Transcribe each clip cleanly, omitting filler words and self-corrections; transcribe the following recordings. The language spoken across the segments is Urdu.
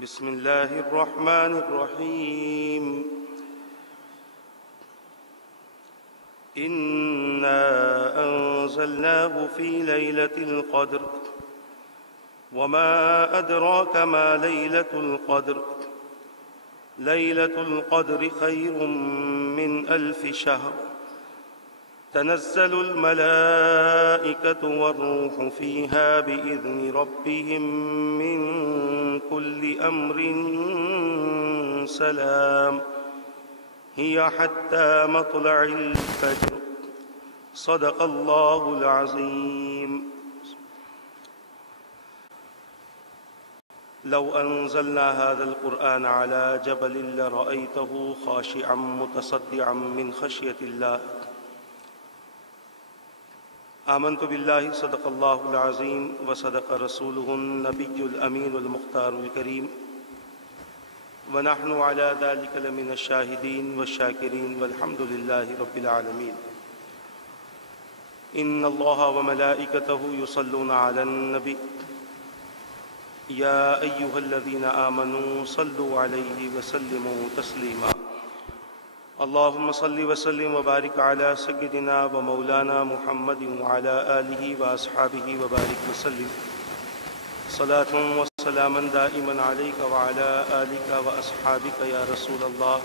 بسم اللہ الرحمن الرحیم انا انزلناه في ليلة القدر وما ادراك ما ليلة القدر ليلة القدر خير من 1000 شهر تنزل الملائكة والروح فيها بإذن ربهم من كل أمر سلام هي حتى مطلع الفجر صدق الله العظيم. لو أنزلنا هذا القرآن على جبل لرأيته خاشعا متصدعا من خشية الله. آمنت بالله صدق الله العظيم وصدق رسوله النبي الأمين المختار الكريم ونحن على ذلك لمن الشاهدين والشاكرين والحمد لله رب العالمين. إن الله وملائكته يصلون على النبي يا أيها الذين آمنوا صلوا عليه وسلموا تسليما. اللهم صل وسلم وبارك على سيدنا ومولانا محمد وعلى آله وأصحابه وبارك وسلم صلاة وسلاما دائما عليك وعلى آلك وأصحابك يا رسول الله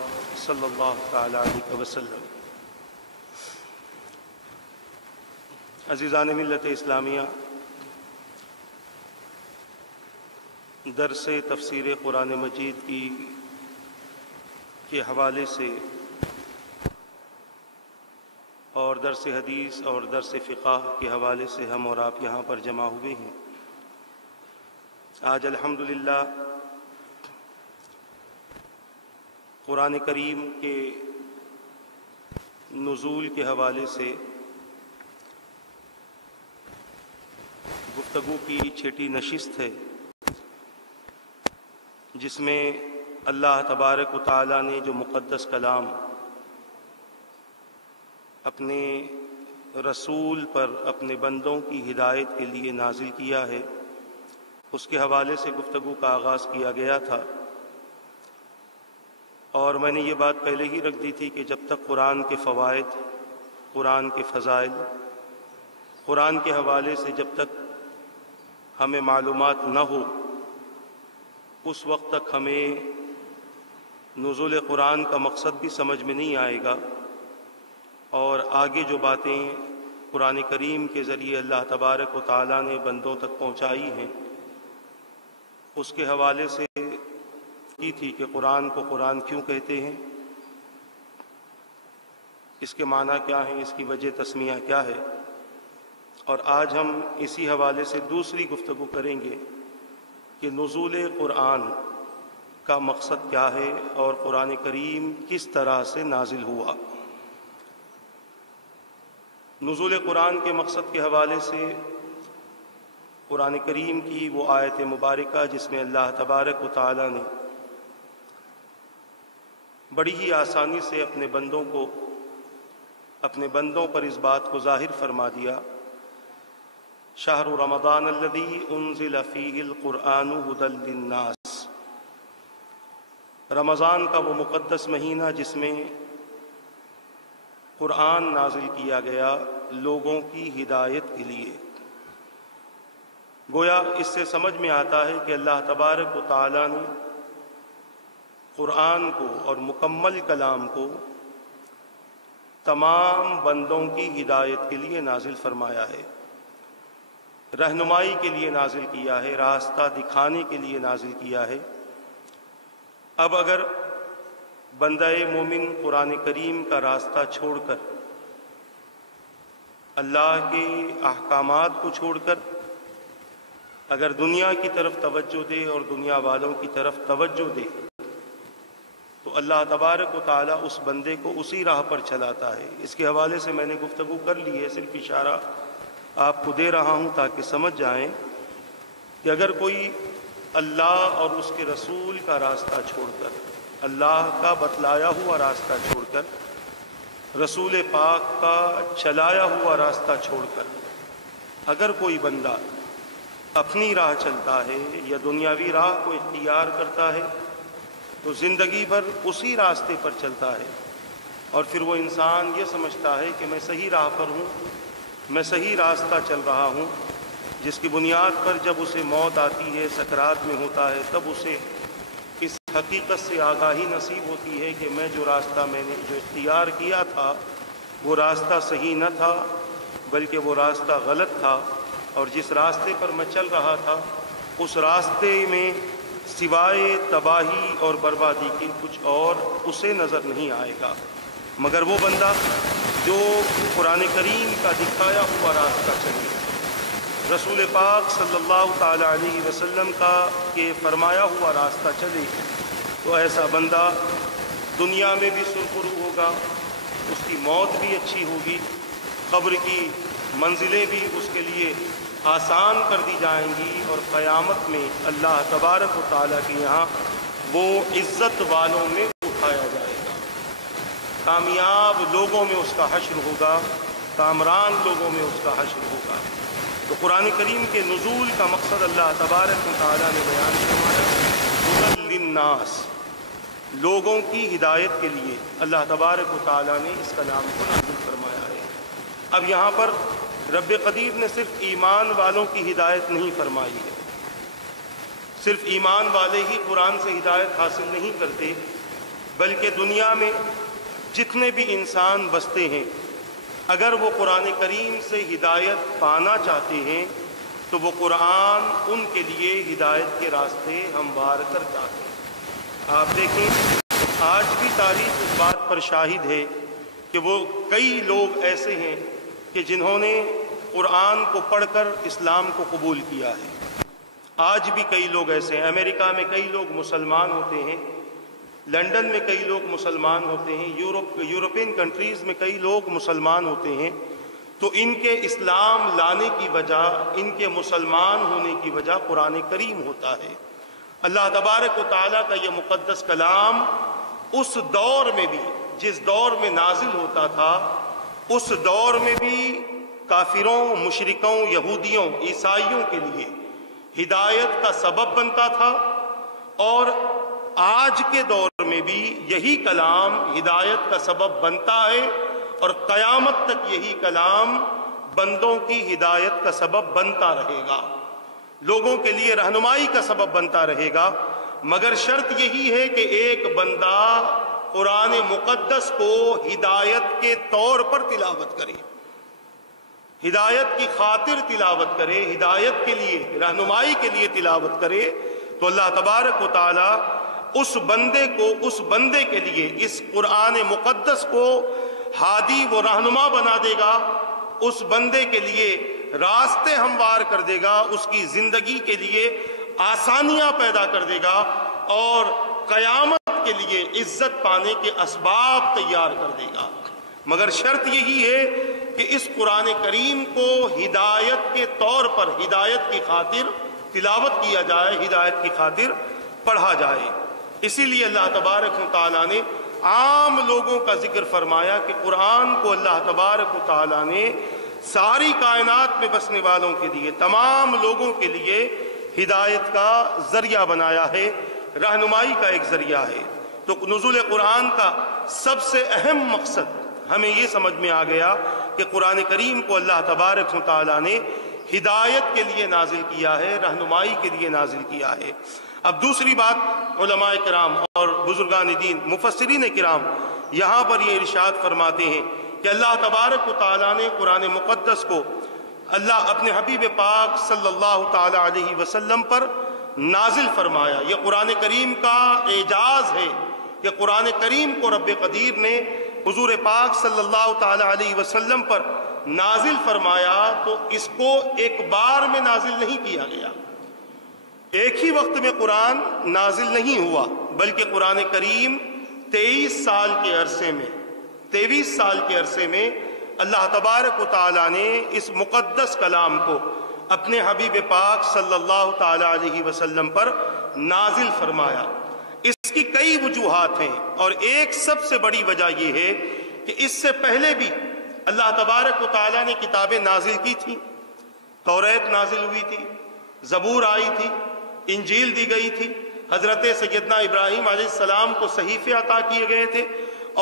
صلى الله تعالى عليك وسلم. عزیزان ملت اسلامیہ، درس تفسیر قرآن مجید کے حوالے سے اور درس حدیث اور درس فقہ کے حوالے سے ہم اور آپ یہاں پر جمع ہوئے ہیں. آج الحمدللہ قرآن کریم کے نزول کے حوالے سے گفتگو کی چھٹی نشست ہے، جس میں اللہ تبارک و تعالیٰ نے جو مقدس کلام اپنے رسول پر اپنے بندوں کی ہدایت کے لیے نازل کیا ہے، اس کے حوالے سے گفتگو کا آغاز کیا گیا تھا. اور میں نے یہ بات پہلے ہی رکھ دی تھی کہ جب تک قرآن کے فوائد، قرآن کے فضائل، قرآن کے حوالے سے جب تک ہمیں معلومات نہ ہو، اس وقت تک ہمیں نزول قرآن کا مقصد بھی سمجھ میں نہیں آئے گا، اور آگے جو باتیں قرآن کریم کے ذریعے اللہ تبارک و تعالیٰ نے بندوں تک پہنچائی ہیں، اس کے حوالے سے کی تھی کہ قرآن کو قرآن کیوں کہتے ہیں، اس کے معنی کیا ہیں، اس کی وجہ تسمیہ کیا ہے. اور آج ہم اسی حوالے سے دوسری گفتگو کریں گے کہ نزول قرآن کا مقصد کیا ہے اور قرآن کریم کس طرح سے نازل ہوا. نزول قرآن کے مقصد کے حوالے سے قرآن کریم کی وہ آیت مبارکہ جس میں اللہ تبارک و تعالیٰ نے بڑی ہی آسانی سے اپنے بندوں پر اس بات کو ظاہر فرما دیا. شہر رمضان الذی انزل فیہ القرآن ھدی للناس. رمضان کا وہ مقدس مہینہ جس میں قرآن نازل کیا گیا لوگوں کی ہدایت کے لیے. گویا اس سے سمجھ میں آتا ہے کہ اللہ تبارک و تعالیٰ نے قرآن کو اور مکمل کلام کو تمام بندوں کی ہدایت کے لیے نازل فرمایا ہے، رہنمائی کے لیے نازل کیا ہے، راستہ دکھانے کے لیے نازل کیا ہے. اب اگر بندہ مومن قرآن کریم کا راستہ چھوڑ کر، اللہ کے احکامات کو چھوڑ کر اگر دنیا کی طرف توجہ دے اور دنیا والوں کی طرف توجہ دے، تو اللہ تبارک و تعالیٰ اس بندے کو اسی راہ پر چلاتا ہے. اس کے حوالے سے میں نے گفتگو کر لی ہے، صرف اشارہ آپ کو دے رہا ہوں تاکہ سمجھ جائیں کہ اگر کوئی اللہ اور اس کے رسول کا راستہ چھوڑ کر، اللہ کا بتلایا ہوا راستہ چھوڑ کر، رسول پاک کا چلایا ہوا راستہ چھوڑ کر اگر کوئی بندہ اپنی راہ چلتا ہے یا دنیاوی راہ کو اختیار کرتا ہے تو زندگی بھر اسی راستے پر چلتا ہے، اور پھر وہ انسان یہ سمجھتا ہے کہ میں صحیح راہ پر ہوں، میں صحیح راستہ چل رہا ہوں، جس کی بنیاد پر جب اسے موت آتی ہے، سکرات میں ہوتا ہے، تب اسے اس حقیقت سے آگاہی نصیب ہوتی ہے کہ میں جو راستہ میں نے جو اختیار کیا تھا وہ راستہ صحیح نہ تھا، بلکہ وہ راستہ غلط تھا، اور جس راستے پر میں چل رہا تھا اس راستے میں سوائے تباہی اور بربادی کے کچھ اور اسے نظر نہیں آئے گا۔ مگر وہ بندہ جو قرآن کریم کا دکھایا ہوا راستہ چلے، رسول پاک صلی اللہ تعالی علیہ وسلم کا کہ فرمایا ہوا راستہ چلے، تو ایسا بندہ دنیا میں بھی سرخرو ہوگا، اس کی موت بھی اچھی ہوگی، قبر کی منزلیں بھی اس کے لیے آسان کر دی جائیں گی، اور قیامت میں اللہ تبارک و تعالیٰ کے یہاں وہ عزت والوں میں اٹھایا جائے گا، کامیاب لوگوں میں اس کا حشر ہوگا، کامران لوگوں میں اس کا حشر ہوگا۔ تو قرآن کریم کے نزول کا مقصد اللہ تبارک و تعالیٰ نے بیان فرمایا، ہدی للناس، لوگوں کی ہدایت کے لیے اللہ تبارک و تعالیٰ نے اس کلام کو نازل فرمایا ہے۔ اب یہاں پر رب قدیر نے صرف ایمان والوں کی ہدایت نہیں فرمائی ہے، صرف ایمان والے ہی قرآن سے ہدایت حاصل نہیں کرتے، بلکہ دنیا میں جتنے بھی انسان بستے ہیں اگر وہ قرآن کریم سے ہدایت پانا چاہتے ہیں تو وہ قرآن ان کے لیے ہدایت کے راستے ہموار کرتا ہے۔ آپ دیکھیں آج بھی تاریخ اس بات پر شاہد ہے کہ وہ کئی لوگ ایسے ہیں کہ جنہوں نے قرآن کو پڑھ کر اسلام کو قبول کیا ہے۔ آج بھی کئی لوگ ایسے ہیں، امریکہ میں کئی لوگ مسلمان ہوتے ہیں، لندن میں کئی لوگ مسلمان ہوتے ہیں، یورپین کنٹریز میں کئی لوگ مسلمان ہوتے ہیں، تو ان کے اسلام لانے کی وجہ، ان کے مسلمان ہونے کی وجہ قرآن کریم ہوتا ہے۔ اللہ تبارک و تعالیٰ کا یہ مقدس کلام اس دور میں بھی، جس دور میں نازل ہوتا تھا، اس دور میں بھی کافروں، مشرکوں، یہودیوں، عیسائیوں کے لیے ہدایت کا سبب بنتا تھا، اور آج کے دور میں بھی یہی کلام ہدایت کا سبب بنتا ہے، اور قیامت تک یہی کلام بندوں کی ہدایت کا سبب بنتا رہے گا، لوگوں کے لیے رہنمائی کا سبب بنتا رہے گا۔ مگر شرط یہی ہے کہ ایک بندہ قرآن مقدس کو ہدایت کے طور پر تلاوت کرے، ہدایت کی خاطر تلاوت کرے، ہدایت کے لیے، رہنمائی کے لیے تلاوت کرے، تو اللہ تبارک و تعالی اس بندے کو، اس بندے کے لیے اس قرآن مقدس کو ہادی و رہنما بنا دے گا، اس بندے کے لیے راستے ہموار کر دے گا، اس کی زندگی کے لیے آسانیاں پیدا کر دے گا، اور قیامت کے لیے عزت پانے کے اسباب تیار کر دے گا۔ مگر شرط یہی ہے کہ اس قرآن کریم کو ہدایت کے طور پر، ہدایت کی خاطر تلاوت کیا جائے، ہدایت کی خاطر پڑھا جائے۔ اسی لیے اللہ تبارک و تعالیٰ نے عام لوگوں کا ذکر فرمایا کہ قرآن کو اللہ تبارک و تعالیٰ نے ساری کائنات میں بسنے والوں کے لیے، تمام لوگوں کے لیے ہدایت کا ذریعہ بنایا ہے، رہنمائی کا ایک ذریعہ ہے۔ تو نزول قرآن کا سب سے اہم مقصد ہمیں یہ سمجھ میں آ گیا کہ قرآن کریم کو اللہ تبارک و تعالیٰ نے ہدایت کے لیے نازل کیا ہے، رہنمائی کے لیے نازل کیا ہے۔ اب دوسری بات، علماء کرام اور بزرگان دین، مفسرین کرام یہاں پر یہ ارشاد فرماتے ہیں کہ اللہ تبارک و تعالیٰ نے قرآن مقدس کو اللہ اپنے حبیب پاک صلی اللہ تعالی علیہ وسلم پر نازل فرمایا۔ یہ قرآن کریم کا اعجاز ہے کہ قرآن کریم کو رب قدیر نے حضور پاک صلی اللہ تعالی علیہ وسلم پر نازل فرمایا، تو اس کو ایک بار میں نازل نہیں کیا گیا، ایک ہی وقت میں قرآن نازل نہیں ہوا، بلکہ قرآن کریم 23 سال کے عرصے میں اللہ تبارک و تعالیٰ نے اس مقدس کلام کو اپنے حبیب پاک صلی اللہ تعالی علیہ وسلم پر نازل فرمایا۔ اس کی کئی وجوہات ہیں، اور ایک سب سے بڑی وجہ یہ ہے کہ اس سے پہلے بھی اللہ تبارک و تعالیٰ نے کتابیں نازل کی تھیں، توریت نازل ہوئی تھی، زبور آئی تھی، انجیل دی گئی تھی، حضرت سیدنا ابراہیم علیہ السلام کو صحیفے عطا کیے گئے تھے،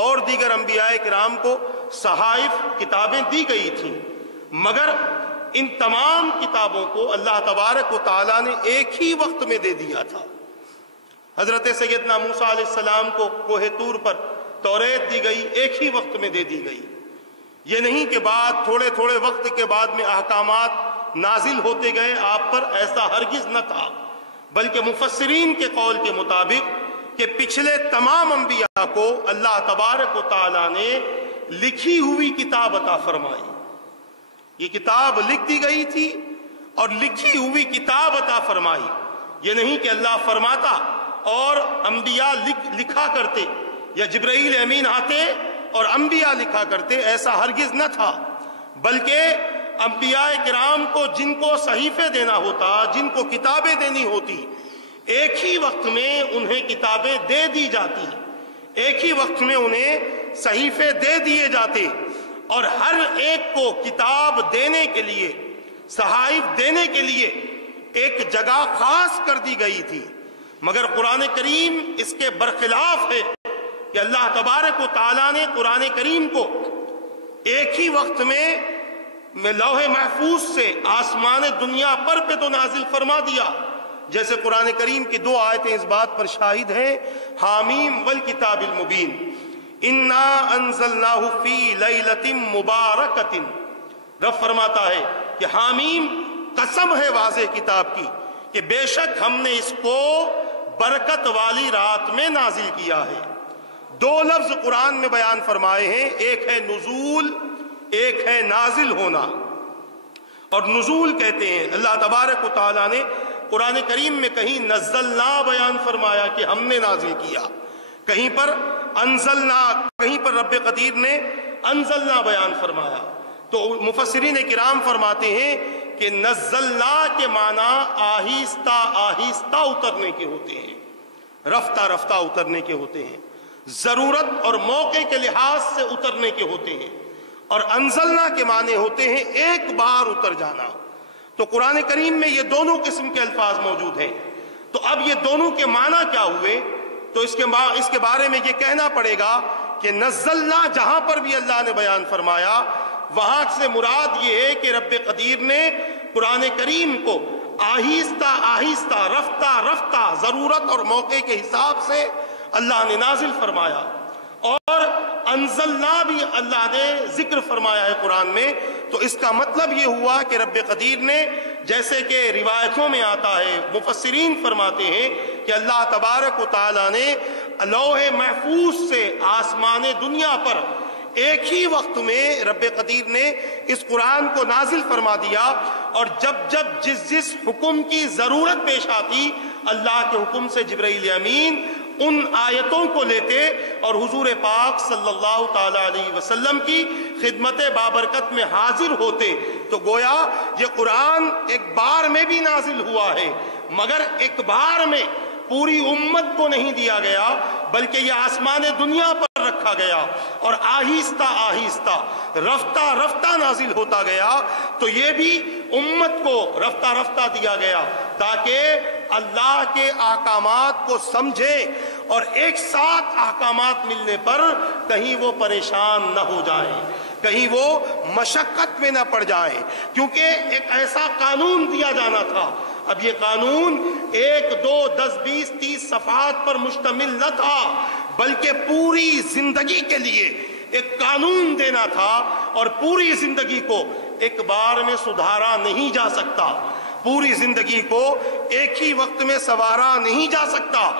اور دیگر انبیاء کرام کو صحائف کتابیں دی گئی تھیں، مگر ان تمام کتابوں کو اللہ تبارک و تعالیٰ نے ایک ہی وقت میں دے دیا تھا۔ حضرت سیدنا موسیٰ علیہ السلام کو کوہ طور پر توریت دی گئی، ایک ہی وقت میں دے دی گئی۔ یہ نہیں کہ بعد تھوڑے تھوڑے وقت کے بعد میں احکامات نازل ہوتے گئے آپ پر، ایسا ہرگز نہ تھا، بلکہ مفسرین کے قول کے مطابق کہ پچھلے تمام انبیاء کو اللہ تبارک و تعالیٰ نے لکھی ہوئی کتاب عطا فرمائی۔ یہ کتاب لکھ دی گئی تھی اور لکھی ہوئی کتاب عطا فرمائی۔ یہ نہیں کہ اللہ فرماتا اور انبیاء لکھا کرتے، یا جبرائیل امین آتے اور انبیاء لکھا کرتے، ایسا ہرگز نہ تھا، بلکہ انبیاء کرام کو جن کو صحیفے دینا ہوتا، جن کو کتابیں دینی ہوتی، ایک ہی وقت میں انہیں کتابیں دے دی جاتی، ایک ہی وقت میں انہیں صحیفے دے دیے جاتے، اور ہر ایک کو کتاب دینے کے لیے، صحائف دینے کے لیے ایک جگہ خاص کر دی گئی تھی۔ مگر قرآن کریم اس کے برخلاف ہے کہ اللہ تبارک و تعالیٰ نے قرآن کریم کو ایک ہی وقت میں لوح محفوظ سے آسمان دنیا پر پہ تو نازل فرما دیا، جیسے قرآن کریم کی 2 آیتیں اس بات پر شاہد ہیں، حامیم والکتاب المبین، انا انزلناہ فی لیلۃ مبارکۃ۔ رب فرماتا ہے کہ حامیم، قسم ہے واضح کتاب کی کہ بے شک ہم نے اس کو برکت والی رات میں نازل کیا ہے۔ 2 لفظ قرآن میں بیان فرمائے ہیں، ایک ہے نزول، ایک ہے نازل ہونا۔ اور نزول کہتے ہیں، اللہ تبارک و تعالیٰ نے قرآن کریم میں کہیں نزلنا بیان فرمایا کہ ہم نے نازل کیا، کہیں پر انزلنا، کہیں پر رب قدیر نے انزلنا بیان فرمایا۔ تو مفسرین کرام فرماتے ہیں کہ نزلنا کے معنی آہستہ آہستہ اترنے کے ہوتے ہیں، رفتہ رفتہ اترنے کے ہوتے ہیں، ضرورت اور موقع کے لحاظ سے اترنے کے ہوتے ہیں، اور انزلنا کے معنی ہوتے ہیں ایک بار اتر جانا۔ تو قرآن کریم میں یہ دونوں قسم کے الفاظ موجود ہیں۔ تو اب یہ دونوں کے معنی کیا ہوئے؟ تو اس کے بارے میں یہ کہنا پڑے گا کہ نزلنا جہاں پر بھی اللہ نے بیان فرمایا، وہاں سے مراد یہ ہے کہ رب قدیر نے قرآن کریم کو آہستہ آہستہ، رفتہ رفتہ، ضرورت اور موقع کے حساب سے اللہ نے نازل فرمایا، اور انزلنا بھی اللہ نے ذکر فرمایا ہے قرآن میں۔ تو اس کا مطلب یہ ہوا کہ رب قدیر نے، جیسے کہ روایتوں میں آتا ہے، مفسرین فرماتے ہیں کہ اللہ تبارک و تعالیٰ نے لوح محفوظ سے آسمان دنیا پر ایک ہی وقت میں رب قدیر نے اس قرآن کو نازل فرما دیا، اور جب جب جس حکم کی ضرورت پیش آتی، اللہ کے حکم سے جبرائیل امین ان آیتوں کو لیتے اور حضور پاک صلی اللہ تعالیٰ علیہ وسلم کی خدمت بابرکت میں حاضر ہوتے۔ تو گویا یہ قرآن ایک بار میں بھی نازل ہوا ہے، مگر ایک بار میں پوری امت کو نہیں دیا گیا، بلکہ یہ آسمان دنیا پر رکھا گیا اور آہستہ آہستہ، رفتہ رفتہ نازل ہوتا گیا۔ تو یہ بھی امت کو رفتہ رفتہ دیا گیا تاکہ اللہ کے احکامات کو سمجھیں، اور ایک ساتھ احکامات ملنے پر کہیں وہ پریشان نہ ہو جائیں، کہیں وہ مشقت میں نہ پڑ جائیں، کیونکہ ایک ایسا قانون دیا جانا تھا۔ اب یہ قانون 1، 2، 10، 20، 30 صفحات پر مشتمل نہ تھا، بلکہ پوری زندگی کے لیے ایک قانون دینا تھا، اور پوری زندگی کو ایک بار میں سدھارا نہیں جا سکتا، پوری زندگی کو ایک ہی وقت میں سنوارا نہیں جا سکتا۔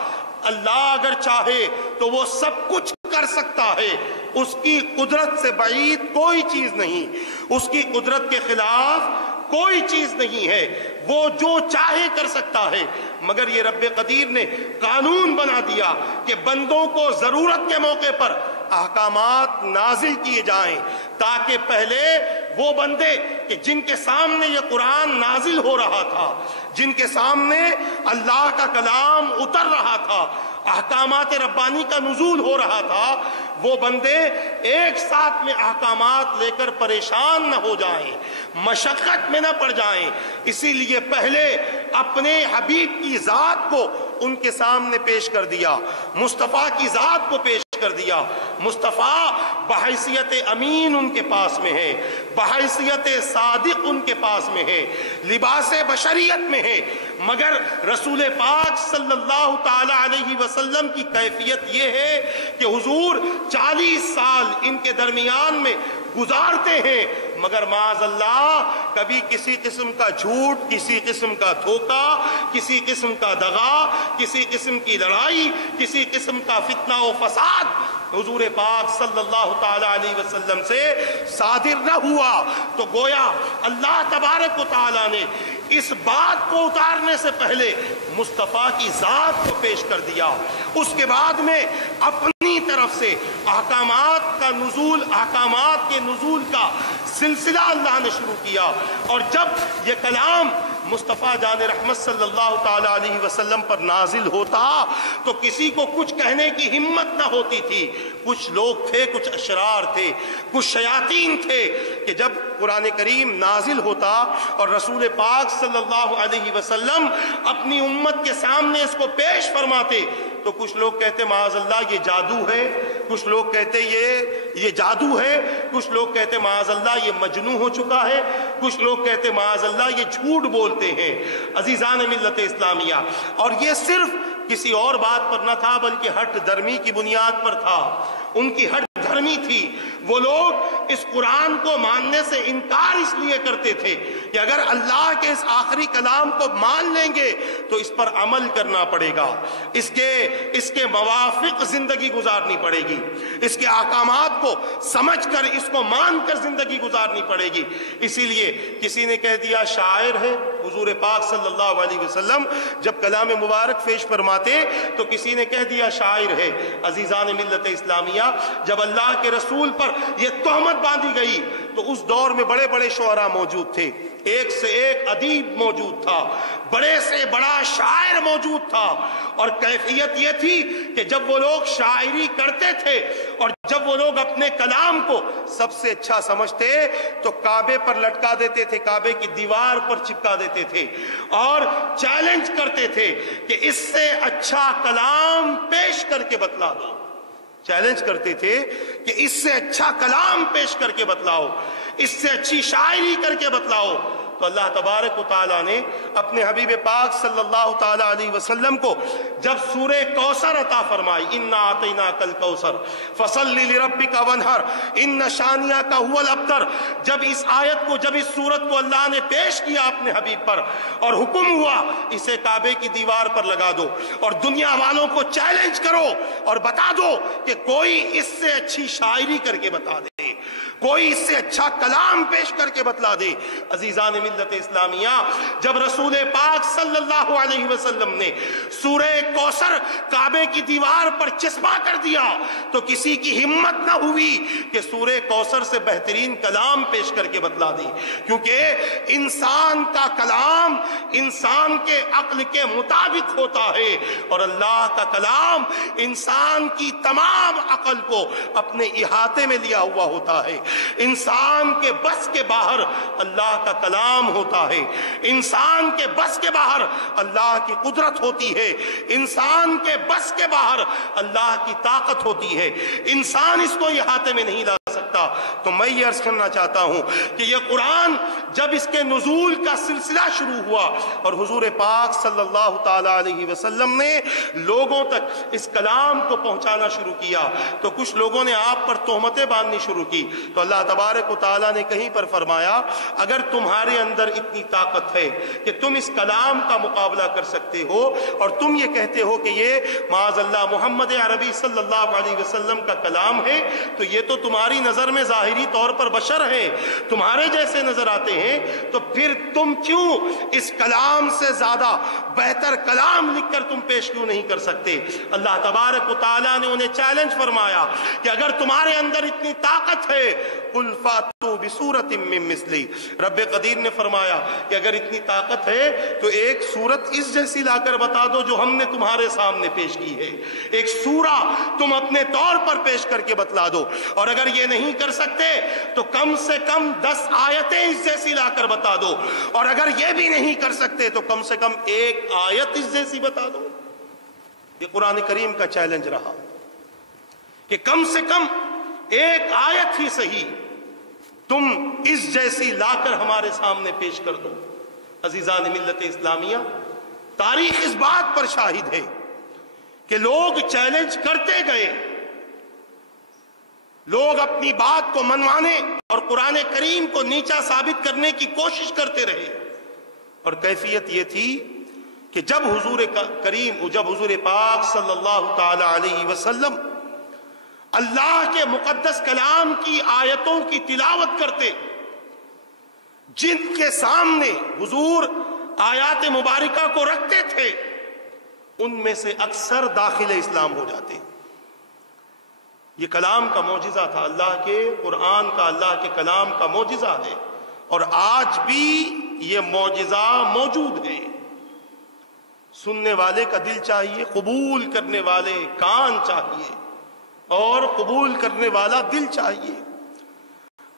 اللہ اگر چاہے تو وہ سب کچھ کر سکتا ہے، اس کی قدرت سے بعید کوئی چیز نہیں، اس کی قدرت کے خلاف کوئی چیز نہیں ہے، وہ جو چاہے کر سکتا ہے۔ مگر یہ رب قدیر نے قانون بنا دیا کہ بندوں کو ضرورت کے موقع پر احکامات نازل کیے جائیں، تاکہ پہلے وہ بندے کہ جن کے سامنے یہ قرآن نازل ہو رہا تھا، جن کے سامنے اللہ کا کلام اتر رہا تھا، احکامات ربانی کا نزول ہو رہا تھا، وہ بندے ایک ساتھ میں احکامات لے کر پریشان نہ ہو جائیں، مشقت میں نہ پڑ جائیں، اسی لیے پہلے اپنے حبیب کی ذات کو ان کے سامنے پیش کر دیا، مصطفیٰ کی ذات کو پیش کر دیا۔ مصطفیٰ بحیثیت امین ان کے پاس میں ہے، بحیثیت صادق ان کے پاس میں ہے، لباس بشریت میں ہے، مگر رسول پاک صلی اللہ تعالی علیہ وسلم کی کیفیت یہ ہے کہ حضور 40 سال ان کے درمیان میں گزارتے ہیں، مگر معاذ اللہ کبھی کسی قسم کا جھوٹ، کسی قسم کا دھوکہ، کسی قسم کا دغا، کسی قسم کی لڑائی، کسی قسم کا فتنہ و فساد حضور پاک صلی اللہ تعالی علیہ وسلم سے صادر نہ ہوا۔ تو گویا اللہ تبارک و تعالی نے اس بات کو اتارنے سے پہلے مصطفیٰ کی ذات کو پیش کر دیا، اس کے بعد میں اپنی طرف سے احکامات کا نزول، احکامات کے نزول کا سلسلہ اللہ نے شروع کیا۔ اور جب یہ کلام مصطفیٰ جان رحمت صلی اللہ تعالی علیہ وسلم پر نازل ہوتا تو کسی کو کچھ کہنے کی ہمت نہ ہوتی تھی۔ کچھ لوگ تھے، کچھ اشرار تھے، کچھ شیاطین تھے کہ جب قرآن کریم نازل ہوتا اور رسول پاک صلی اللہ علیہ وسلم اپنی امت کے سامنے اس کو پیش فرماتے تو کچھ لوگ کہتے معاذ اللہ یہ جادو ہے، کچھ لوگ کہتے یہ جادو ہے، کچھ لوگ کہتے معاذ اللہ یہ مجنون ہو چکا ہے، کچھ لوگ کہتے معاذ اللہ یہ جھوٹ بولتے ہیں۔ عزیزان ملت اسلامیہ، اور یہ صرف کسی اور بات پر نہ تھا بلکہ ہٹ درمی کی بنیاد پر تھا، ان کی ہٹ دھرمی تھی۔ وہ لوگ اس قرآن کو ماننے سے انکار اس لیے کرتے تھے کہ اگر اللہ کے اس آخری کلام کو مان لیں گے تو اس پر عمل کرنا پڑے گا، اس کے موافق زندگی گزارنی پڑے گی، اس کے احکامات کو سمجھ کر اس کو مان کر زندگی گزارنی پڑے گی۔ اسی لیے کسی نے کہہ دیا شاعر ہے، حضور پاک صلی اللہ علیہ وسلم جب کلام مبارک پیش فرماتے تو کسی نے کہہ دیا شاعر ہے۔ عزیزان ملت اسلامیہ، جب اللہ کے رسول پر یہ تہمت باندھی گئی تو اس دور میں بڑے بڑے شعراء موجود تھے، ایک سے ایک ادیب موجود تھا، بڑے سے بڑا شاعر موجود تھا، اور کیفیت یہ تھی کہ جب وہ لوگ شاعری کرتے تھے اور جب وہ لوگ اپنے کلام کو سب سے اچھا سمجھتے تو کعبے پر لٹکا دیتے تھے، کعبے کی دیوار پر چپکا دیتے تھے اور چیلنج کرتے تھے کہ اس سے اچھا کلام پیش کر کے بتلا دو، چیلنج کرتے تھے کہ اس سے اچھا کلام پیش کر کے بتلاؤ، اس سے اچھی شاعری کر کے بتلاؤ۔ تو اللہ تبارک و تعالیٰ نے اپنے حبیب پاک صلی اللہ تعالیٰ علیہ وسلم کو جب سورہ کوثر عطا فرمائی، اِنَّا أَعْطَيْنَاكَ الْكَوْثَرَ فَصَلِّ لِرَبِّكَ وَانْحَرْ إِنَّ شَانِئَكَ هُوَ الْأَبْتَرُ، جب اس آیت کو، جب اس سورت کو اللہ نے پیش کیا اپنے حبیب پر اور حکم ہوا اسے کعبے کی دیوار پر لگا دو اور دنیا والوں کو چیلنج کرو اور بتا دو کہ کوئی اس سے اچھی شاعری کر کے بتا دے، کوئی اس سے اچھا کلام پیش کر کے بتلا دے۔ عزیزان ملت اسلامیہ، جب رسول پاک صلی اللہ علیہ وسلم نے سورہ کوثر کعبے کی دیوار پر چسپاں کر دیا تو کسی کی ہمت نہ ہوئی کہ سورہ کوثر سے بہترین کلام پیش کر کے بتلا دے، کیونکہ انسان کا کلام انسان کے عقل کے مطابق ہوتا ہے اور اللہ کا کلام انسان کی تمام عقل کو اپنے احاطے میں لیا ہوا ہوتا ہے۔ انسان کے بس کے باہر اللہ کا کلام ہوتا ہے، انسان کے بس کے باہر اللہ کی قدرت ہوتی ہے، انسان کے بس کے باہر اللہ کی طاقت ہوتی ہے، انسان اس کو احاطے میں نہیں لا سکتا۔ تو میں یہ عرض کرنا چاہتا ہوں کہ یہ قرآن جب اس کے نزول کا سلسلہ شروع ہوا اور حضور پاک صلی اللہ تعالی علیہ وسلم نے لوگوں تک اس کلام کو پہنچانا شروع کیا تو کچھ لوگوں نے آپ پر تہمتیں باندھنی شروع کی۔ تو اللہ تبارک و تعالیٰ نے کہیں پر فرمایا اگر تمہارے اندر اتنی طاقت ہے کہ تم اس کلام کا مقابلہ کر سکتے ہو اور تم یہ کہتے ہو کہ یہ معاذ اللہ محمد عربی صلی اللہ علیہ وسلم کا کلام ہے تو یہ تو تمہاری نظر نظر میں ظاہری طور پر بشر ہیں، تمہارے جیسے نظر آتے ہیں، تو پھر تم کیوں اس کلام سے زیادہ بہتر کلام لکھ کر تم پیش کیوں نہیں کر سکتے؟ اللہ تبارک و تعالیٰ نے انہیں چیلنج فرمایا کہ اگر تمہارے اندر اتنی طاقت ہے قُلْ فَأْتُوا بِسُورَةٍ مِّن مِّثْلِهِ، رب قدیر نے فرمایا کہ اگر اتنی طاقت ہے تو ایک سورت اس جیسی لا کر بتا دو جو ہم نے تمہارے سامنے پیش کی ہے، ایک سورہ تم اپنے طور پر پیش کر کے بتلا دو، اور اگر یہ نہیں کر سکتے تو کم سے کم 10 آیتیں اس جیسی لا کر بتا دو، اور اگر یہ بھی نہیں کر سکتے تو کم سے کم ایک آیت اس جیسی بتا دو۔ یہ قرآن کریم کا چیلنج رہا کہ کم سے کم ایک آیت ہی صحیح تم اس جیسی لا کر ہمارے سامنے پیش کر دو۔ عزیزان ملت اسلامیہ، تاریخ اس بات پر شاہد ہے کہ لوگ چیلنج کرتے گئے، لوگ اپنی بات کو منوانے اور قرآن کریم کو نیچا ثابت کرنے کی کوشش کرتے رہے، اور کیفیت یہ تھی کہ جب حضور پاک صلی اللہ تعالی علیہ وسلم اللہ کے مقدس کلام کی آیتوں کی تلاوت کرتے، جن کے سامنے حضور آیات مبارکہ کو رکھتے تھے، ان میں سے اکثر داخل اسلام ہو جاتے۔ یہ کلام کا معجزہ تھا، اللہ کے قرآن کا، اللہ کے کلام کا معجزہ ہے، اور آج بھی یہ معجزہ موجود ہے۔ سننے والے کا دل چاہیے، قبول کرنے والے کان چاہیے، اور قبول کرنے والا دل چاہیے۔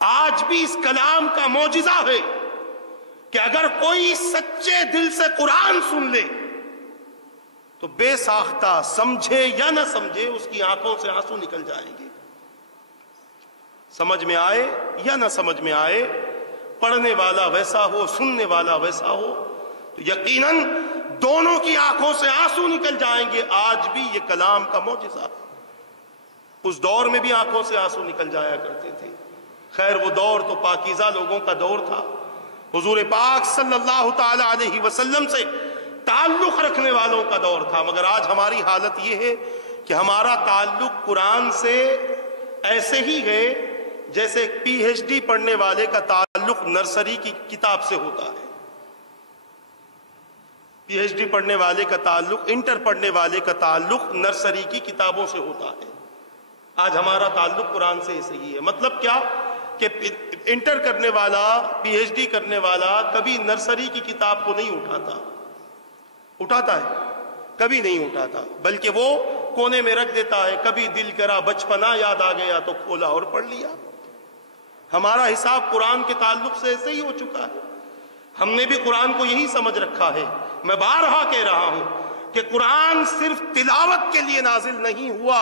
آج بھی اس کلام کا معجزہ ہے کہ اگر کوئی سچے دل سے قرآن سن لے تو بے ساختہ سمجھے یا نہ سمجھے اس کی آنکھوں سے آنسو نکل جائیں گے۔ سمجھ میں آئے یا نہ سمجھ میں آئے، پڑھنے والا ویسا ہو، سننے والا ویسا ہو، تو یقیناً دونوں کی آنکھوں سے آنسو نکل جائیں گے۔ آج بھی یہ کلام کا معجزہ ہے۔ اس دور میں بھی آنکھوں سے آنسو نکل جایا کرتے تھے۔ خیر وہ دور تو پاکیزہ لوگوں کا دور تھا، حضور پاک صلی اللہ تعالی علیہ وسلم سے تعلق رکھنے والوں کا دور تھا، مگر آج ہماری حالت یہ ہے کہ ہمارا تعلق قرآن سے ایسے ہی ہے جیسے ایک پی ایچ ڈی پڑھنے والے کا تعلق نرسری کی کتاب سے ہوتا ہے۔ پی ایچ ڈی پڑھنے والے کا تعلق، انٹر پڑھنے والے کا تعلق نرسری کی کتابوں سے ہوتا ہے۔ آج ہمارا تعلق قرآن سے ایسے ہی ہے۔ مطلب کیا کہ انٹر کرنے والا، پی ایچ ڈی کرنے والا کبھی نرسری کی کتاب کو نہیں اٹھاتا ہے، کبھی نہیں اٹھاتا، بلکہ وہ کونے میں رکھ دیتا ہے۔ کبھی دل کرا بچپنا یاد آ گیا تو کھولا اور پڑھ لیا۔ ہمارا حساب قرآن کے تعلق سے ایسے ہی ہو چکا ہے۔ ہم نے بھی قرآن کو یہی سمجھ رکھا ہے۔ میں بارہا کہہ رہا ہوں کہ قرآن صرف تلاوت کے لیے نازل نہیں ہوا،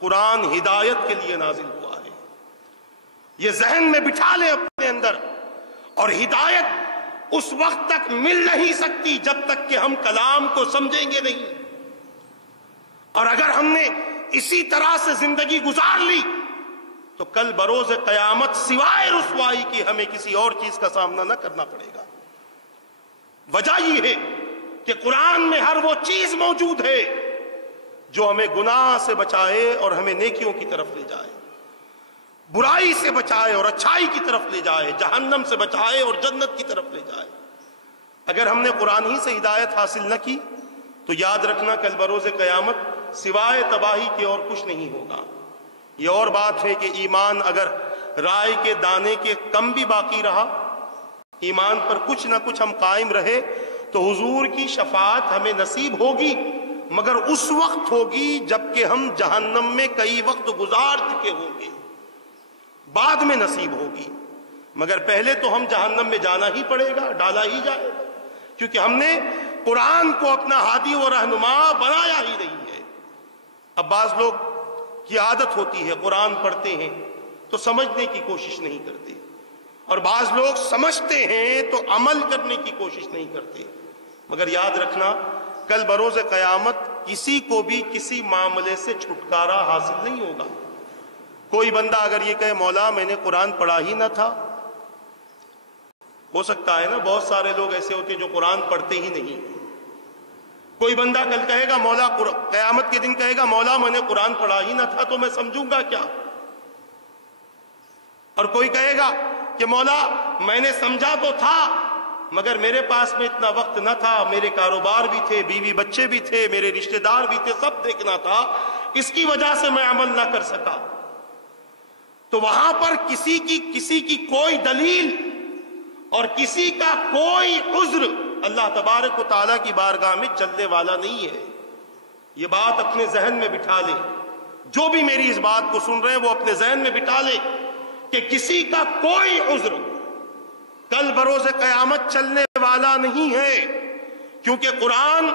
قرآن ہدایت کے لیے نازل ہوا ہے۔ یہ ذہن میں بٹھا لیں اپنے اندر، اور ہدایت اس وقت تک مل نہیں سکتی جب تک کہ ہم کلام کو سمجھیں گے نہیں، اور اگر ہم نے اسی طرح سے زندگی گزار لی تو کل بروز قیامت سوائے رسوائی کی ہمیں کسی اور چیز کا سامنا نہ کرنا پڑے گا۔ وجہ یہ ہے کہ قرآن میں ہر وہ چیز موجود ہے جو ہمیں گناہ سے بچائے اور ہمیں نیکیوں کی طرف لے جائے، برائی سے بچائے اور اچھائی کی طرف لے جائے، جہنم سے بچائے اور جنت کی طرف لے جائے۔ اگر ہم نے قرآن ہی سے ہدایت حاصل نہ کی تو یاد رکھنا کل بروز قیامت سوائے تباہی کے اور کچھ نہیں ہوگا۔ یہ اور بات ہے کہ ایمان اگر رائے کے دانے کے کم بھی باقی رہا، ایمان پر کچھ نہ کچھ ہم قائم رہے تو حضور کی شفاعت ہمیں نصیب ہوگی، مگر اس وقت ہوگی جبکہ ہم جہنم میں کئی وقت گزار چکے ہوں گے، بعد میں نصیب ہوگی۔ مگر پہلے تو ہم جہنم میں جانا ہی پڑے گا، ڈالا ہی جائے گا، کیونکہ ہم نے قرآن کو اپنا ہادی و رہنما بنایا ہی نہیں ہے۔ اب بعض لوگ کی عادت ہوتی ہے قرآن پڑھتے ہیں تو سمجھنے کی کوشش نہیں کرتے، اور بعض لوگ سمجھتے ہیں تو عمل کرنے کی کوشش نہیں کرتے۔ مگر یاد رکھنا کل بروز قیامت کسی کو بھی کسی معاملے سے چھٹکارا حاصل نہیں ہوگا۔ کوئی بندہ اگر یہ کہے مولا میں نے قرآن پڑھا ہی نہ تھا، ہو سکتا ہے نا، بہت سارے لوگ ایسے ہوتے ہیں جو قرآن پڑھتے ہی نہیں۔ کوئی بندہ کل کہے گا مولا، قیامت کے دن کہے گا مولا میں نے قرآن پڑھا ہی نہ تھا تو میں سمجھوں گا کیا؟ اور کوئی کہے گا کہ مولا میں نے سمجھا تو تھا مگر میرے پاس میں اتنا وقت نہ تھا، میرے کاروبار بھی تھے، بیوی بچے بھی تھے، میرے رشتہ دار بھی تھے، سب دیکھنا تھا، اس کی وجہ سے میں عمل نہ کر سکا۔ تو وہاں پر کسی کی کوئی دلیل اور کسی کا کوئی عذر اللہ تبارک و تعالیٰ کی بارگاہ میں چلنے والا نہیں ہے۔ یہ بات اپنے ذہن میں بٹھا لے، جو بھی میری اس بات کو سن رہے ہیں وہ اپنے ذہن میں بٹھا لے کہ کسی کا کوئی عذر کل بروز قیامت چلنے والا نہیں ہے، کیونکہ قرآن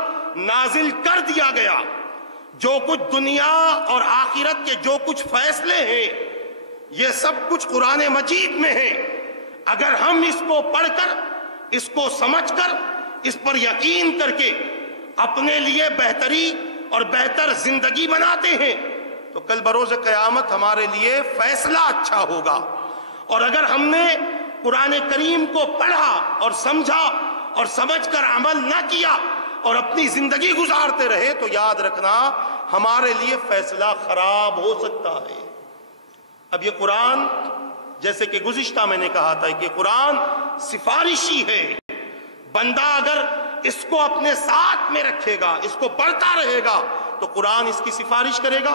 نازل کر دیا گیا۔ جو کچھ دنیا اور آخرت کے جو کچھ فیصلے ہیں یہ سب کچھ قرآن مجید میں ہے۔ اگر ہم اس کو پڑھ کر، اس کو سمجھ کر، اس پر یقین کر کے اپنے لیے بہتری اور بہتر زندگی بناتے ہیں تو کل بروز قیامت ہمارے لیے فیصلہ اچھا ہوگا۔ اور اگر ہم نے قرآن کریم کو پڑھا اور سمجھا اور سمجھ کر عمل نہ کیا اور اپنی زندگی گزارتے رہے تو یاد رکھنا ہمارے لیے فیصلہ خراب ہو سکتا ہے۔ اب یہ قرآن، جیسے کہ گزشتہ میں نے کہا تھا کہ قرآن سفارشی ہے۔ بندہ اگر اس کو اپنے ساتھ میں رکھے گا، اس کو پڑھتا رہے گا تو قرآن اس کی سفارش کرے گا،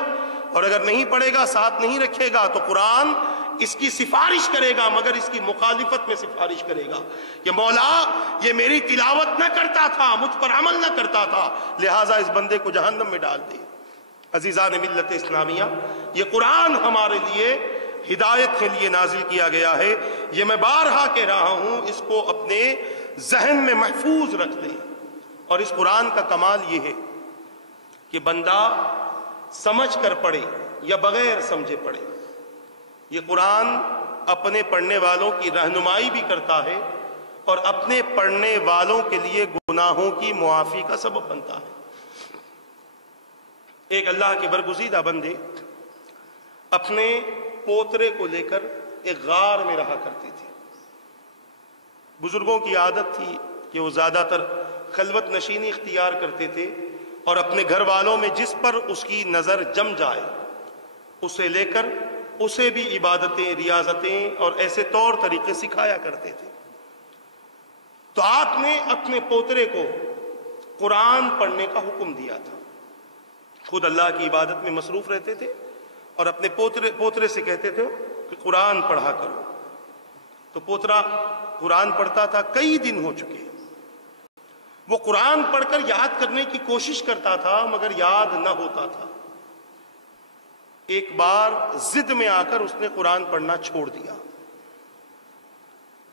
اور اگر نہیں پڑھے گا، ساتھ نہیں رکھے گا تو قرآن اس کی سفارش کرے گا مگر اس کی مخالفت میں سفارش کرے گا کہ مولا یہ میری تلاوت نہ کرتا تھا، مجھ پر عمل نہ کرتا تھا، لہٰذا اس بندے کو جہنم میں ڈال دے۔ عزیزان ملت اسلامیہ، یہ قرآن ہمارے لیے ہدایت کے لیے نازل کیا گیا ہے۔ یہ میں بارہا کہہ رہا ہوں، اس کو اپنے ذہن میں محفوظ رکھ لیں۔ اور اس قرآن کا کمال یہ ہے کہ بندہ سمجھ کر پڑھے یا بغیر سمجھے پڑھے، یہ قرآن اپنے پڑھنے والوں کی رہنمائی بھی کرتا ہے اور اپنے پڑھنے والوں کے لیے گناہوں کی معافی کا سبب بنتا ہے۔ ایک اللہ کے برگزیدہ بندے اپنے پوترے کو لے کر ایک غار میں رہا کرتے تھے۔ بزرگوں کی عادت تھی کہ وہ زیادہ تر خلوت نشینی اختیار کرتے تھے اور اپنے گھر والوں میں جس پر اس کی نظر جم جائے اسے لے کر اسے بھی عبادتیں، ریاضتیں اور ایسے طور طریقے سکھایا کرتے تھے۔ تو آپ نے اپنے پوترے کو قرآن پڑھنے کا حکم دیا تھا۔ خود اللہ کی عبادت میں مصروف رہتے تھے اور اپنے پوترے سے کہتے تھے کہ قرآن پڑھا کرو۔ تو پوترا قرآن پڑھتا تھا، کئی دن ہو چکے، وہ قرآن پڑھ کر یاد کرنے کی کوشش کرتا تھا مگر یاد نہ ہوتا تھا۔ ایک بار ضد میں آ کر اس نے قرآن پڑھنا چھوڑ دیا۔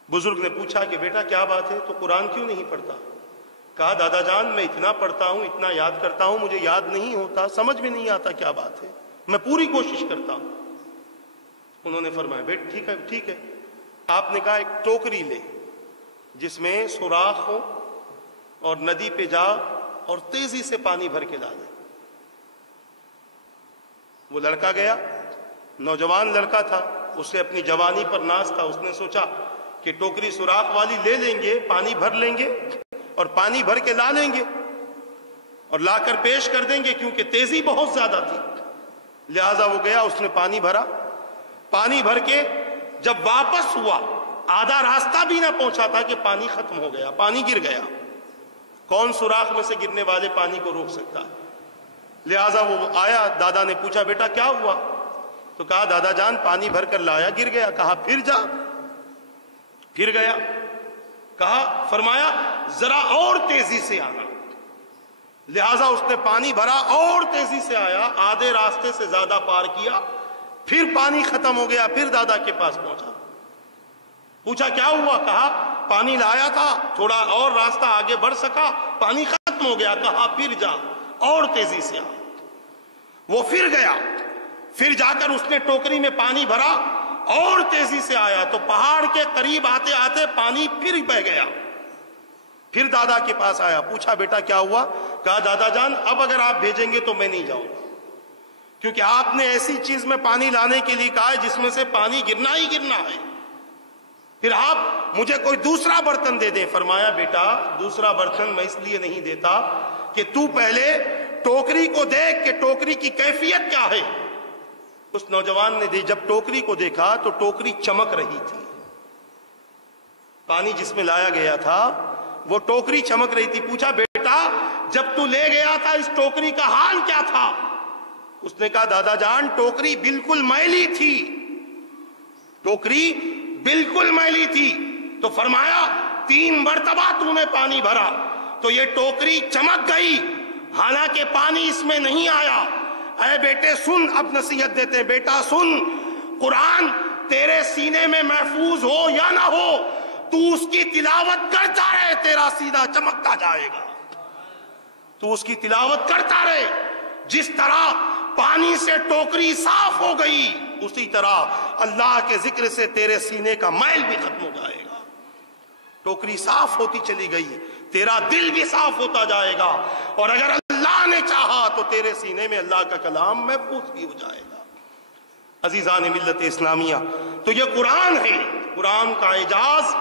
بزرگ نے پوچھا کہ بیٹا کیا بات ہے، تو قرآن کیوں نہیں پڑھتا؟ کہا دادا جان میں اتنا پڑھتا ہوں، اتنا یاد کرتا ہوں، مجھے یاد نہیں ہوتا، سمجھ میں نہیں آتا کیا بات ہے، میں پوری کوشش کرتا ہوں۔ انہوں نے فرمایا بیٹا ٹھیک ہے ٹھیک ہے۔ آپ نے کہا ایک ٹوکری لے جس میں سوراخ ہو اور ندی پہ جا اور تیزی سے پانی بھر کے لا دے۔ وہ لڑکا گیا، نوجوان لڑکا تھا، اسے اپنی جوانی پر ناز تھا، اس نے سوچا کہ ٹوکری سوراخ والی لے لیں گے، پانی بھر لیں گے اور پانی بھر کے لا لیں گے اور لا کر پیش کر دیں گے، کیونکہ تیزی بہت زیادہ تھی۔ لہٰذا وہ گیا، اس نے پانی بھرا، پانی بھر کے جب واپس ہوا آدھا راستہ بھی نہ پہنچا تھا کہ پانی ختم ہو گیا، پانی گر گیا۔ کون سوراخ میں سے گرنے والے پانی کو روک سکتا ہے؟ لہٰذا وہ آیا، دادا نے پوچھا بیٹا کیا ہوا؟ تو کہا دادا جان پانی بھر کر لایا، گر گیا۔ کہا پھر جا، پھر گیا، کہا فرمایا ذرا اور تیزی سے آنا۔ لہٰذا اس نے پانی بھرا اور تیزی سے آیا، آدھے راستے سے زیادہ پار کیا، پھر پانی ختم ہو گیا، پھر دادا کے پاس پہنچا، پوچھا کیا ہوا؟ کہا پانی لایا تھا، تھوڑا اور راستہ آگے بڑھ سکا، پانی ختم ہو گیا۔ کہا پھر جا اور تیزی سے آ۔ وہ پھر گیا، پھر جا کر اس نے ٹوکری میں پانی بھرا اور تیزی سے آیا تو پہاڑ کے قریب آتے آتے پانی پھر بہہ گیا۔ پھر دادا کے پاس آیا، پوچھا بیٹا کیا ہوا؟ کہا دادا جان اب اگر آپ بھیجیں گے تو میں نہیں جاؤں گا، کیونکہ آپ نے ایسی چیز میں پانی لانے کے لیے کہا ہے جس میں سے پانی گرنا ہی گرنا ہے، پھر آپ مجھے کوئی دوسرا برتن دے دیں۔ فرمایا بیٹا دوسرا برتن میں اس لیے نہیں دیتا کہ تو پہلے ٹوکری کو دیکھ کہ ٹوکری کی کیفیت کیا ہے، اس نوجوان نے جب ٹوکری کو دیکھا تو ٹوکری چمک رہی تھی، پانی جس میں لایا گیا تھا وہ ٹوکری چمک رہی تھی۔ پوچھا بیٹا جب تو لے گیا تھا اس ٹوکری کا حال کیا تھا؟ اس نے کہا دادا جان ٹوکری بالکل میلی تھی، ٹوکری بالکل میلی تھی۔ تو فرمایا 3 مرتبہ تو نے پانی بھرا تو یہ ٹوکری چمک گئی، حالانکہ پانی اس میں نہیں آیا۔ اے بیٹے سن، اب نصیحت دیتے ہیں، بیٹا سن، قرآن تیرے سینے میں محفوظ ہو یا نہ ہو، تو اس کی تلاوت کرتا رہے، تیرا سینہ چمکتا جائے گا۔ تو اس کی تلاوت کرتا رہے، جس طرح پانی سے ٹوکری صاف ہو گئی اسی طرح اللہ کے ذکر سے تیرے سینے کا میل بھی ختم ہو جائے گا۔ ٹوکری صاف ہوتی چلی گئی، تیرا دل بھی صاف ہوتا جائے گا، اور اگر اللہ نے چاہا تو تیرے سینے میں اللہ کا کلام محفوظ بھی ہو جائے گا۔ عزیزان ملت اسلامیہ، تو یہ قرآن ہے، قرآن کا اعجاز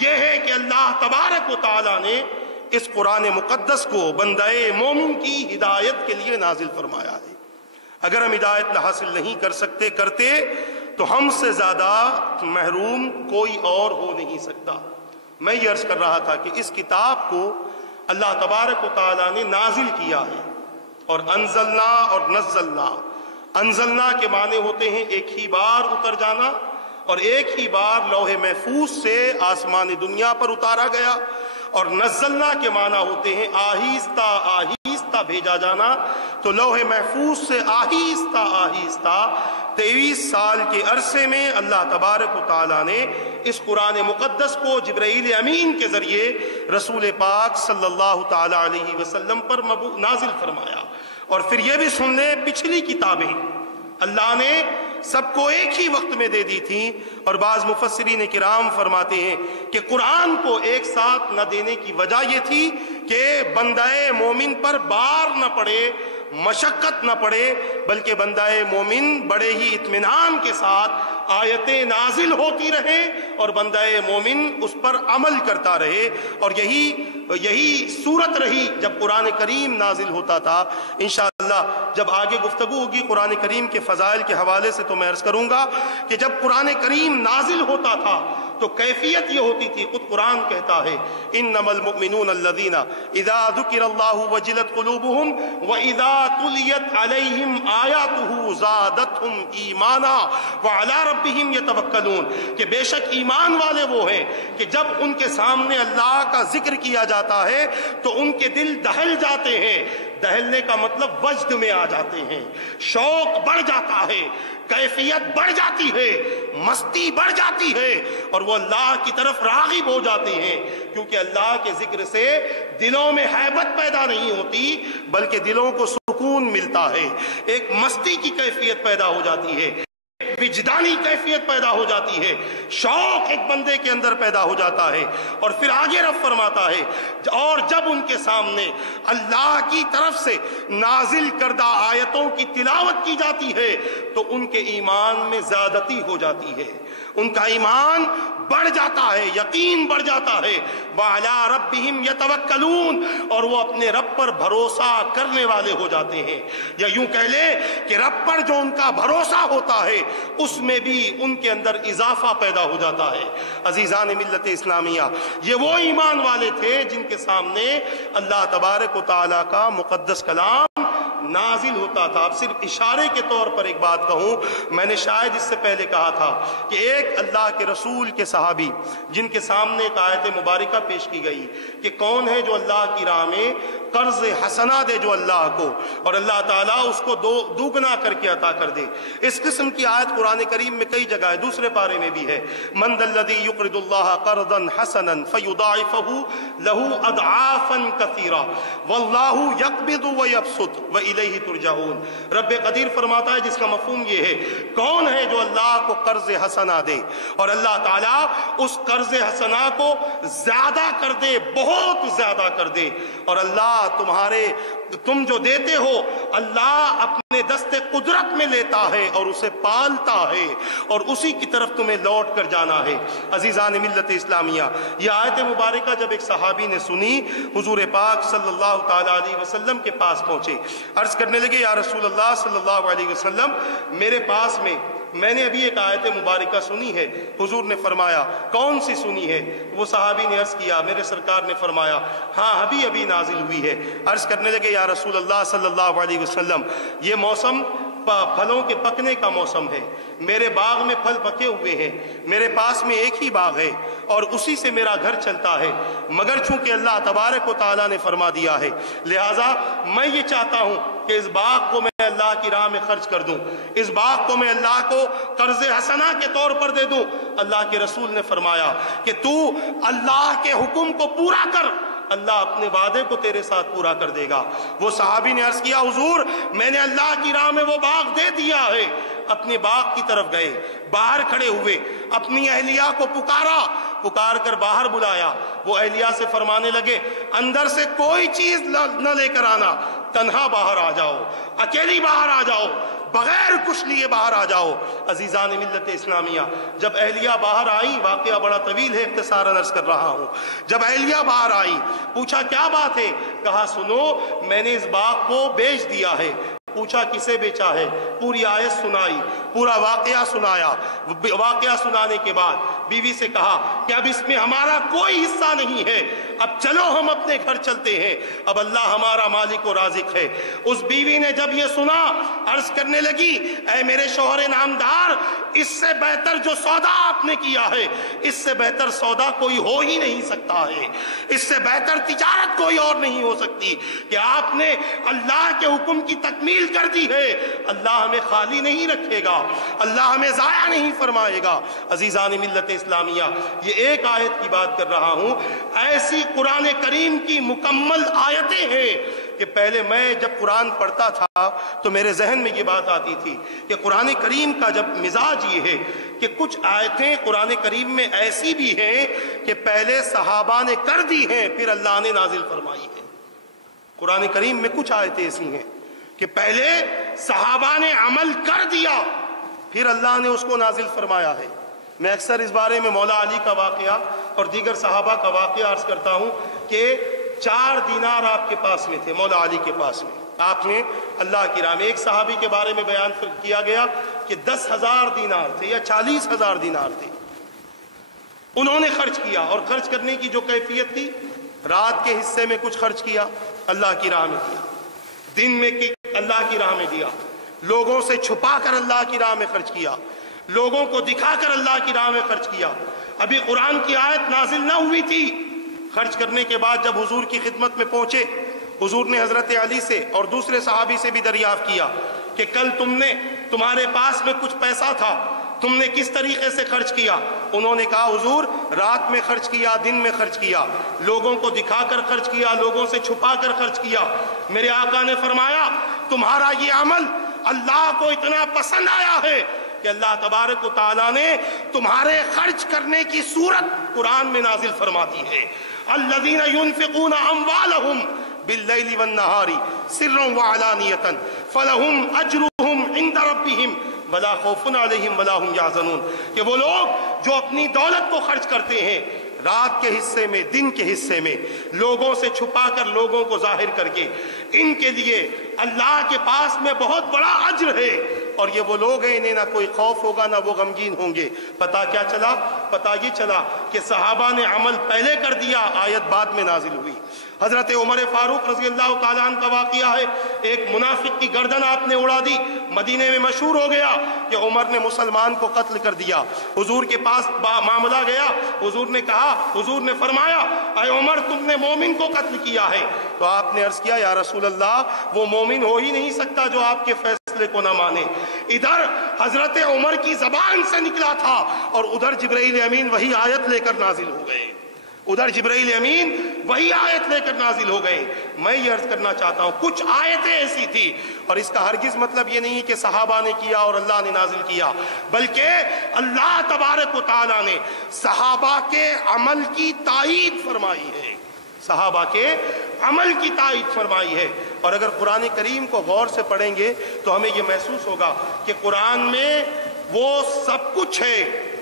یہ ہے کہ اللہ تبارک و تعالیٰ نے اس قرآن مقدس کو بندہ مومن کی ہدایت کے لیے نازل فرمایا ہے۔ اگر ہم ہدایت حاصل نہیں کر سکتے کرتے تو ہم سے زیادہ محروم کوئی اور ہو نہیں سکتا۔ میں یہ عرض کر رہا تھا کہ اس کتاب کو اللہ تبارک و تعالیٰ نے نازل کیا ہے، اور انزلنا اور نزلنا، انزلنا کے معنی ہوتے ہیں ایک ہی بار اتر جانا، اور ایک ہی بار لوح محفوظ سے آسمان دنیا پر اتارا گیا، اور نزلنا کے معنی ہوتے ہیں آہستہ آہستہ بھیجا جانا۔ تو لوح محفوظ سے آہستہ آہستہ 23 سال کے عرصے میں اللہ تبارک و تعالیٰ نے اس قرآن مقدس کو جبرائیل امین کے ذریعے رسول پاک صلی اللہ تعالیٰ علیہ وسلم پر نازل فرمایا۔ اور پھر یہ بھی سن لیں، پچھلی کتابیں اللہ نے سب کو ایک ہی وقت میں دے دی تھیں، اور بعض مفسرین کرام فرماتے ہیں کہ قرآن کو ایک ساتھ نہ دینے کی وجہ یہ تھی کہ بندہ مومن پر بار نہ پڑے، مشقت نہ پڑے، بلکہ بندہ مومن بڑے ہی اطمینان کے ساتھ آیتیں نازل ہوتی رہے اور بندہ مومن اس پر عمل کرتا رہے۔ اور یہی صورت رہی جب قرآن کریم نازل ہوتا تھا۔ انشاءاللہ جب آگے گفتگو ہوگی قرآن کریم کے فضائل کے حوالے سے تو میں عرض کروں گا کہ جب قرآن کریم نازل ہوتا تھا تو کیفیت یہ ہوتی تھی، خود قرآن کہتا ہے انما المؤمنون الذین اذا ذکر اللہ وجلت قلوبہم واذا تلیت علیہم آیاتہ زادتہم ایمانا وعلی ربہم یتوکلون، کہ بے شک ایمان والے وہ ہیں کہ جب ان کے سامنے اللہ کا ذکر کیا جاتا ہے تو ان کے دل دہل جاتے ہیں۔ دہلنے کا مطلب وجد میں آ جاتے ہیں، شوق بڑھ جاتا ہے، کیفیت بڑھ جاتی ہے، مستی بڑھ جاتی ہے، اور وہ اللہ کی طرف راغب ہو جاتے ہیں، کیونکہ اللہ کے ذکر سے دلوں میں ہیبت پیدا نہیں ہوتی بلکہ دلوں کو سکون ملتا ہے، ایک مستی کی کیفیت پیدا ہو جاتی ہے، وجدانی کیفیت پیدا ہو جاتی ہے، شوق ایک بندے کے اندر پیدا ہو جاتا ہے۔ اور پھر آگے رب فرماتا ہے اور جب ان کے سامنے اللہ کی طرف سے نازل کردہ آیتوں کی تلاوت کی جاتی ہے تو ان کے ایمان میں زیادتی ہو جاتی ہے، ان کا ایمان بڑھ جاتا ہے، یقین بڑھ جاتا ہے، وَعَلَىٰ رَبِّهِمْ يَتَوَكَّلُونَ، اور وہ اپنے رب پر بھروسہ کرنے والے ہو جاتے ہیں، یا یوں کہہ لیں کہ رب پر جو ان کا بھروسہ ہوتا ہے اس میں بھی ان کے اندر اضافہ پیدا ہو جاتا ہے۔ عزیزان ملت اسلامیہ، یہ وہ ایمان والے تھے جن کے سامنے اللہ تبارک و تعالیٰ کا مقدس کلام نازل ہوتا تھا۔ اب صرف اشارے کے طور پر ایک بات کہوں، میں نے شاید اس سے پہلے کہا تھا کہ ایک اللہ کے رسول کے صحابی جن کے سامنے ایک آیت مبارکہ پیش کی گئی کہ کون ہے جو اللہ کی راہ میں قرض حسنہ دے جو اللہ کو، اور اللہ تعالیٰ اس کو دوگنا کر کے عطا کر دے۔ اس قسم کی آیت قرآن کریم میں کئی جگہ ہے، دوسرے پارے میں بھی ہے، من ذا الذی یقرض اللہ قرضا حسنا فیضاعفہ لہ اضعافا کثیرا واللہ یقبض ویبسط والیہ ترجعون۔ رب قدیر فرماتا ہے جس کا مفہوم یہ ہے، کون ہے جو اللہ کو قرض حسنہ دے اور اللہ تعالیٰ اس قرض حسنہ کو زیادہ کر دے، بہت زیادہ کر دے، اور اللہ تم جو دیتے ہو اللہ اپنے دست قدرت میں لیتا ہے اور اسے پالتا ہے اور اسی کی طرف تمہیں لوٹ کر جانا ہے۔ عزیزان ملت اسلامیہ، یہ آیت مبارکہ جب ایک صحابی نے سنی، حضور پاک صلی اللہ تعالیٰ علیہ وسلم کے پاس پہنچے، عرض کرنے لگے یا رسول اللہ صلی اللہ علیہ وسلم، میرے پاس میں نے ابھی ایک آیت مبارکہ سنی ہے۔ حضور نے فرمایا کون سی سنی ہے؟ وہ صحابی نے عرض کیا، میرے سرکار نے فرمایا ہاں ابھی نازل ہوئی ہے۔ عرض کرنے لگے یا رسول اللہ صلی اللہ علیہ وسلم، یہ موسم پھلوں کے پکنے کا موسم ہے، میرے باغ میں پھل پکے ہوئے ہیں، میرے پاس میں ایک ہی باغ ہے اور اسی سے میرا گھر چلتا ہے، مگر چونکہ اللہ تبارک و تعالیٰ نے فرما دیا ہے، لہٰذا میں یہ چاہتا ہوں کہ اس باغ کو میں اللہ کی راہ میں خرچ کر دوں، اس باغ کو میں اللہ کو قرض حسنہ کے طور پر دے دوں۔ اللہ کے رسول نے فرمایا کہ تو اللہ کے حکم کو پورا کر، اللہ اپنے وعدے کو تیرے ساتھ پورا کر دے گا۔ وہ صحابی نے عرض کیا حضور میں نے اللہ کی راہ میں وہ باغ دے دیا ہے۔ اپنے باغ کی طرف گئے، باہر کھڑے ہوئے، اپنی اہلیہ کو پکار کر باہر بلایا۔ وہ اہلیہ سے فرمانے لگے اندر سے کوئی چیز نہ لے کر آنا، تنہا باہر آ جاؤ، اکیلی باہر آ جاؤ، بغیر کچھ لیے باہر آ جاؤ۔ عزیزان ملت اسلامیہ، جب اہلیہ باہر آئی، واقعہ بڑا طویل ہے، اختصاراً عرض کر رہا ہوں، جب اہلیہ باہر آئی پوچھا کیا بات ہے؟ کہا سنو میں نے اس باغ کو بیچ دیا ہے۔ پوچھا کسے بیچا ہے؟ پوری آیت سنائی، پورا واقعہ سنایا۔ واقعہ سنانے کے بعد بیوی سے کہا کہ اب اس میں ہمارا کوئی حصہ نہیں ہے، اب چلو ہم اپنے گھر چلتے ہیں، اب اللہ ہمارا مالک و رازق ہے۔ اس بیوی نے جب یہ سنا عرض کرنے لگی اے میرے شوہر نامدار، اس سے بہتر جو سودا آپ نے کیا ہے، اس سے بہتر سودا کوئی ہو ہی نہیں سکتا ہے، اس سے بہتر تجارت کوئی اور نہیں ہو سکتی کہ آپ نے اللہ کے حکم کی تکمیل کر دی ہے۔ اللہ ہمیں خالی نہیں رکھے گا، اللہ ہمیں ضائع نہیں فرمائے گا۔ عزیزان ملت اسلامیہ، یہ ایک آیت کی بات کر رہا ہوں، ایسی قرآن کریم کی مکمل آیتیں ہیں کہ پہلے میں جب قرآن پڑھتا تھا تو میرے ذہن میں یہ بات آتی تھی کہ قرآن کریم کا جب مزاج یہ ہے کہ کچھ آیتیں قرآن کریم میں ایسی بھی ہیں کہ پہلے صحابہ نے کر دی ہیں پھر اللہ نے نازل فرمائی ہے۔ قرآن کریم میں کچھ آیتیں ایسی ہیں کہ پہلے صحابہ نے عمل کر دیا پھر اللہ نے اس کو نازل فرمایا ہے۔ میں اکثر اس بارے میں مولا علی کا واقعہ اور دیگر صحابہ کا واقعہ عرض کرتا ہوں کہ 4 دینار آپ کے پاس میں تھے، مولا علی کے پاس میں، آپ نے اللہ کی راہ میں، ایک صحابی کے بارے میں بیان کیا گیا کہ 10,000 دینار تھے یا 40,000 دینار تھے، انہوں نے خرچ کیا، اور خرچ کرنے کی جو کیفیت تھی، رات کے حصے میں کچھ خرچ کیا اللہ کی راہ میں کیا، دن میں اللہ کی راہ میں دیا، لوگوں سے چھپا کر اللہ کی راہ میں خرچ کیا، لوگوں کو دکھا کر اللہ کی راہ میں خرچ کیا۔ ابھی قرآن کی آیت نازل نہ ہوئی تھی۔ خرچ کرنے کے بعد جب حضور کی خدمت میں پہنچے، حضور نے حضرت علی سے اور دوسرے صحابی سے بھی دریافت کیا کہ کل تمہارے پاس میں کچھ پیسہ تھا، تم نے کس طریقے سے خرچ کیا؟ انہوں نے کہا حضور رات میں خرچ کیا، دن میں خرچ کیا، لوگوں کو دکھا کر خرچ کیا، لوگوں سے چھپا کر خرچ کیا۔ میرے آقا نے فرمایا تمہارا یہ عمل اللہ کو اتنا پسند آیا ہے کہ اللہ تبارک و تعالیٰ نے تمہارے خرچ کرنے کی صورت قرآن میں نازل فرما دی ہے۔ الذین ينفقون اموالهم باللیل والنہار سرا وعلانیۃ فلہم اجرهم عند ربهم ولا خوف علیہم ولا هم یحزنون، کہ وہ لوگ جو اپنی دولت کو خرچ کرتے ہیں رات کے حصے میں، دن کے حصے میں، لوگوں سے چھپا کر، لوگوں کو ظاہر کر کے، ان کے لیے اللہ کے پاس میں بہت بڑا اجر ہے، اور یہ وہ لوگ ہیں انہیں نہ کوئی خوف ہوگا نہ وہ غمگین ہوں گے۔ پتہ کیا چلا؟ پتہ یہ چلا کہ صحابہ نے عمل پہلے کر دیا، آیت بعد میں نازل ہوئی۔ حضرت عمر فاروق رضی اللہ تعالیٰ عنہ کا واقعہ ہے، ایک منافق کی گردن آپ نے اڑا دی، مدینے میں مشہور ہو گیا کہ عمر نے مسلمان کو قتل کر دیا۔ حضور کے پاس معاملہ گیا، حضور نے کہا، حضور نے فرمایا اے عمر تم نے مومن کو قتل کیا ہے۔ تو آپ نے عرض کیا یا رسول اللہ وہ مومن ہو ہی نہیں سکتا جو آپ کے فیصلے کو نہ مانے۔ ادھر حضرت عمر کی زبان سے نکلا تھا اور ادھر جبرائیل امین وہی آیت لے کر نازل ہو گئے، ادھر جبرائیل امین وہی آیت لے کر نازل ہو گئے۔ میں یہ عرض کرنا چاہتا ہوں کچھ آیتیں ایسی تھی، اور اس کا ہرگز مطلب یہ نہیں کہ صحابہ نے کیا اور اللہ نے نازل کیا، بلکہ اللہ تبارک و تعالیٰ نے صحابہ کے عمل کی تائید فرمائی ہے، صحابہ کے عمل کی تائید فرمائی ہے۔ اور اگر قرآن کریم کو غور سے پڑھیں گے تو ہمیں یہ محسوس ہوگا کہ قرآن میں وہ سب کچھ ہے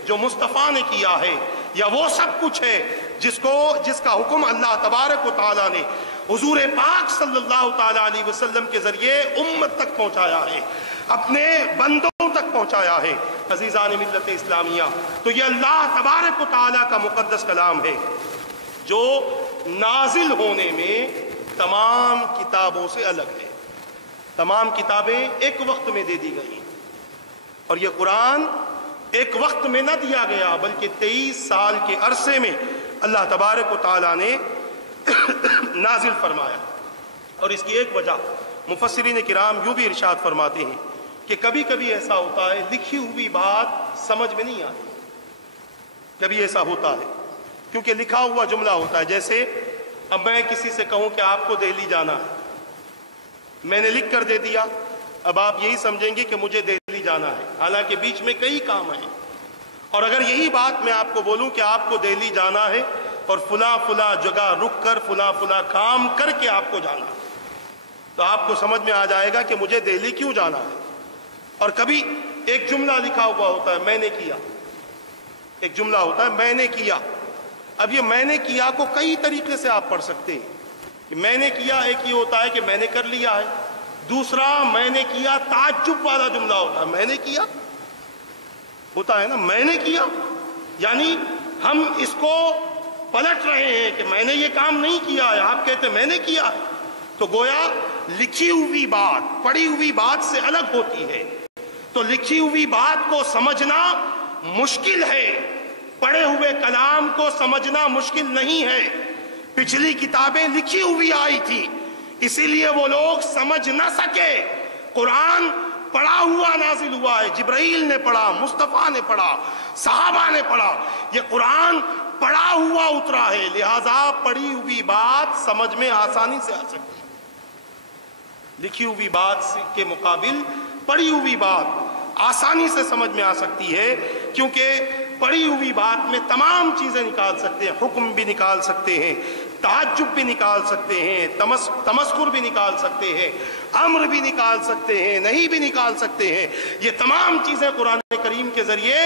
جو مصطفیٰ نے کیا ہے، یا وہ سب کچھ ہے جس کا حکم اللہ تبارک و تعالیٰ نے حضور پاک صلی اللہ تعالیٰ علیہ وسلم کے ذریعے امت تک پہنچایا ہے، اپنے بندوں تک پہنچایا ہے۔ عزیزان ملت اسلامیہ، تو یہ اللہ تبارک و تعالیٰ کا مقدس کلام ہے جو نازل ہونے میں تمام کتابوں سے الگ ہے۔ تمام کتابیں ایک وقت میں دے دی گئی، اور یہ قرآن ایک وقت میں نہ دیا گیا بلکہ 23 سال کے عرصے میں اللہ تبارک و تعالیٰ نے نازل فرمایا۔ اور اس کی ایک وجہ مفسرین کرام یوں بھی ارشاد فرماتے ہیں کہ کبھی کبھی ایسا ہوتا ہے لکھی ہوئی بات سمجھ میں نہیں آتی، کبھی ایسا ہوتا ہے کیونکہ لکھا ہوا جملہ ہوتا ہے۔ جیسے اب میں کسی سے کہوں کہ آپ کو دہلی جانا ہے، میں نے لکھ کر دے دیا، اب آپ یہی سمجھیں گے کہ مجھے دہلی جانا ہے، حالانکہ بیچ میں کئی کام ہیں۔ اور اگر یہی بات میں آپ کو بولوں کہ آپ کو دہلی جانا ہے اور فلاں فلاں جگہ رک کر فلاں فلاں کام کر کے آپ کو جانا ہے، تو آپ کو سمجھ میں آ جائے گا کہ مجھے دہلی کیوں جانا ہے۔ اور کبھی ایک جملہ لکھا ہوا ہوتا ہے میں نے کیا، ایک جملہ ہوتا ہے میں نے کیا۔ اب یہ میں نے کیا کو کئی طریقے سے آپ پڑھ سکتے ہیں کہ میں نے کیا ایک یہ ہوتا ہے کہ میں نے کر لیا ہے، دوسرا میں نے کیا تعجب والا جملہ ہوتا ہے میں نے کیا ہوتا ہے نا، میں نے کیا یعنی ہم اس کو پلٹ رہے ہیں کہ میں نے یہ کام نہیں کیا ہے، آپ کہتے ہیں میں نے کیا ہے، تو گویا لکھی ہوئی بات پڑھی ہوئی بات سے الگ ہوتی ہے۔ تو لکھی ہوئی بات کو سمجھنا مشکل ہے، پڑھے ہوئے کلام کو سمجھنا مشکل نہیں ہے۔ پچھلی کتابیں لکھی ہوئی آئی تھی، اسی لیے وہ لوگ سمجھ نہ سکے۔ قرآن پڑھا ہوا نازل ہوا ہے، جبرائیل نے پڑھا، مصطفیٰ نے پڑھا، صحابہ نے پڑھا، یہ قرآن پڑھا ہوا اترا ہے، لہذا پڑھی ہوئی بات سمجھ میں آسانی سے آ سکتی ہے۔ لکھی ہوئی بات کے مقابل پڑھی ہوئی بات آسانی سے سمجھ میں آ سکتی ہے، کیونکہ پڑھی ہوئی بات میں تمام چیزیں نکال سکتے ہیں، حکم بھی نکال سکتے ہیں، تعجب بھی نکال سکتے ہیں، تمسخر بھی نکال سکتے ہیں، امر بھی نکال سکتے ہیں، نہیں بھی نکال سکتے ہیں۔ یہ تمام چیزیں قرآن کریم کے ذریعے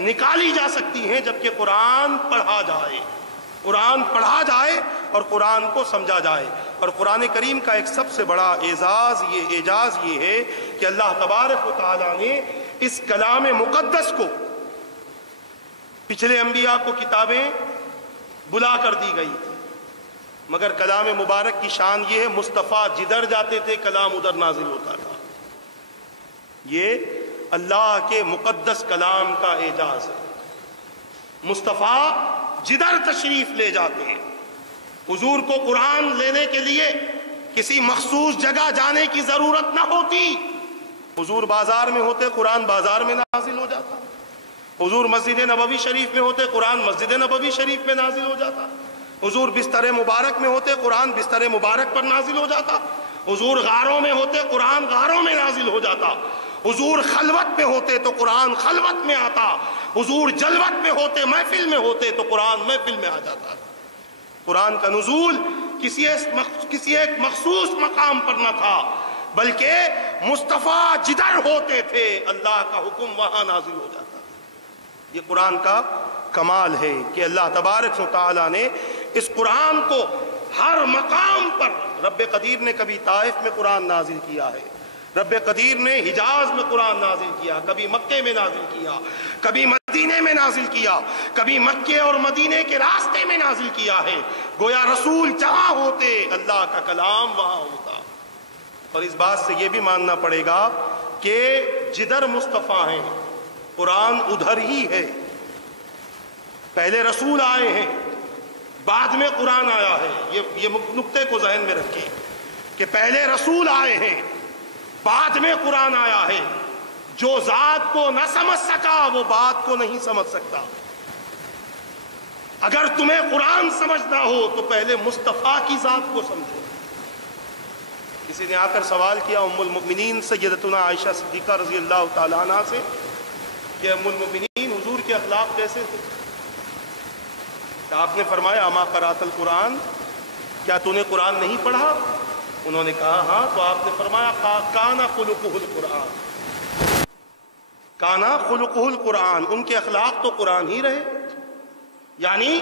نکالی جا سکتی ہیں جبکہ قرآن پڑھا جائے، قرآن پڑھا جائے اور قرآن کو سمجھا جائے۔ اور قرآن کریم کا ایک سب سے بڑا اعزاز یہ ہے کہ اللہ تبارک و تعالیٰ نے اس کلام مقدس کو، پچھلے انبیاء کو کتابیں بلا کر دی گئی تھی، مگر کلام مبارک کی شان یہ ہے مصطفیٰ جدھر جاتے تھے کلام ادھر نازل ہوتا تھا۔ یہ اللہ کے مقدس کلام کا اعجاز ہے۔ مصطفیٰ جدھر تشریف لے جاتے ہیں، حضور کو قرآن لینے کے لیے کسی مخصوص جگہ جانے کی ضرورت نہ ہوتی۔ حضور بازار میں ہوتے قرآن بازار میں نازل ہو جاتا، حضور مسجد نبوی شریف میں ہوتے قرآن مسجد نبوی شریف میں نازل ہو جاتا، حضور بستر مبارک میں ہوتے قرآن بستر مبارک پر نازل ہو جاتا، حضور غاروں میں ہوتے قرآن غاروں میں نازل ہو جاتا، حضور خلوت میں ہوتے تو قرآن خلوت میں آتا، حضور جلوت میں ہوتے محفل میں ہوتے تو قرآن محفل میں آ جاتا۔ قرآن کا نزول کسی ایک مخصوص مقام پر نہ تھا، بلکہ مصطفیٰ جدھر ہوتے تھے اللہ کا حکم وہاں نازل ہو جاتا۔ یہ قرآن کا کمال ہے کہ اللہ تبارک و تعالیٰ نے اس قرآن کو ہر مقام پر، رب قدیر نے کبھی طائف میں قرآن نازل کیا ہے، رب قدیر نے حجاز میں قرآن نازل کیا، کبھی مکے میں نازل کیا، کبھی مدینے میں نازل کیا، کبھی مکے اور مدینے کے راستے میں نازل کیا ہے۔ گویا رسول جہاں ہوتے اللہ کا کلام وہاں ہوتا۔ اور اس بات سے یہ بھی ماننا پڑے گا کہ جدھر مصطفیٰ ہیں قرآن ادھر ہی ہے۔ پہلے رسول آئے ہیں، بعد میں قرآن آیا ہے۔ یہ نقطے کو ذہن میں رکھیں کہ پہلے رسول آئے ہیں، بعد میں قرآن آیا ہے۔ جو ذات کو نہ سمجھ سکا وہ بات کو نہیں سمجھ سکتا۔ اگر تمہیں قرآن سمجھنا ہو تو پہلے مصطفیٰ کی ذات کو سمجھو۔ کسی نے آ کر سوال کیا ام المؤمنین سیدتنا عائشہ صدیقہ رضی اللہ تعالیٰ عنہ سے کہ ام المؤمنین حضور کے اخلاق کیسے تھے؟ آپ نے فرمایا اما قرأت القرآن، کیا تو نے قرآن نہیں پڑھا؟ انہوں نے کہا ہاں، تو آپ نے فرمایا کانا خلقہ القرآن، کانا خلقہ القرآن، ان کے اخلاق تو قرآن ہی رہے. یعنی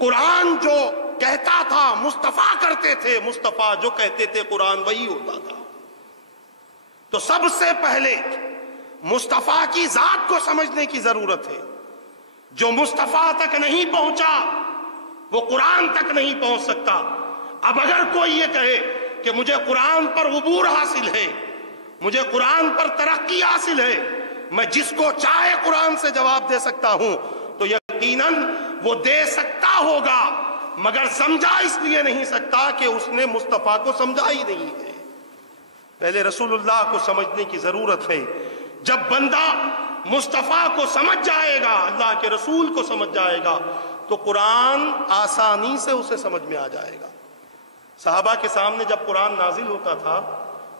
قرآن جو کہتا تھا مصطفیٰ کرتے تھے، مصطفیٰ جو کہتے تھے قرآن وہی ہوتا تھا. تو سب سے پہلے مصطفیٰ کی ذات کو سمجھنے کی ضرورت ہے. جو مصطفیٰ تک نہیں پہنچا وہ قرآن تک نہیں پہنچ سکتا. اب اگر کوئی یہ کہے کہ مجھے قرآن پر عبور حاصل ہے، مجھے قرآن پر ترقی حاصل ہے، میں جس کو چاہے قرآن سے جواب دے سکتا ہوں، تو یقیناً وہ دے سکتا ہوگا، مگر سمجھا اس لیے نہیں سکتا کہ اس نے مصطفیٰ کو سمجھا ہی نہیں ہے. پہلے رسول اللہ کو سمجھنے کی ضرورت ہے. جب بندہ مصطفیٰ کو سمجھ جائے گا، اللہ کے رسول کو سمجھ جائے گا، تو قرآن آسانی سے اسے سمجھ میں آ جائے گا. صحابہ کے سامنے جب قرآن نازل ہوتا تھا،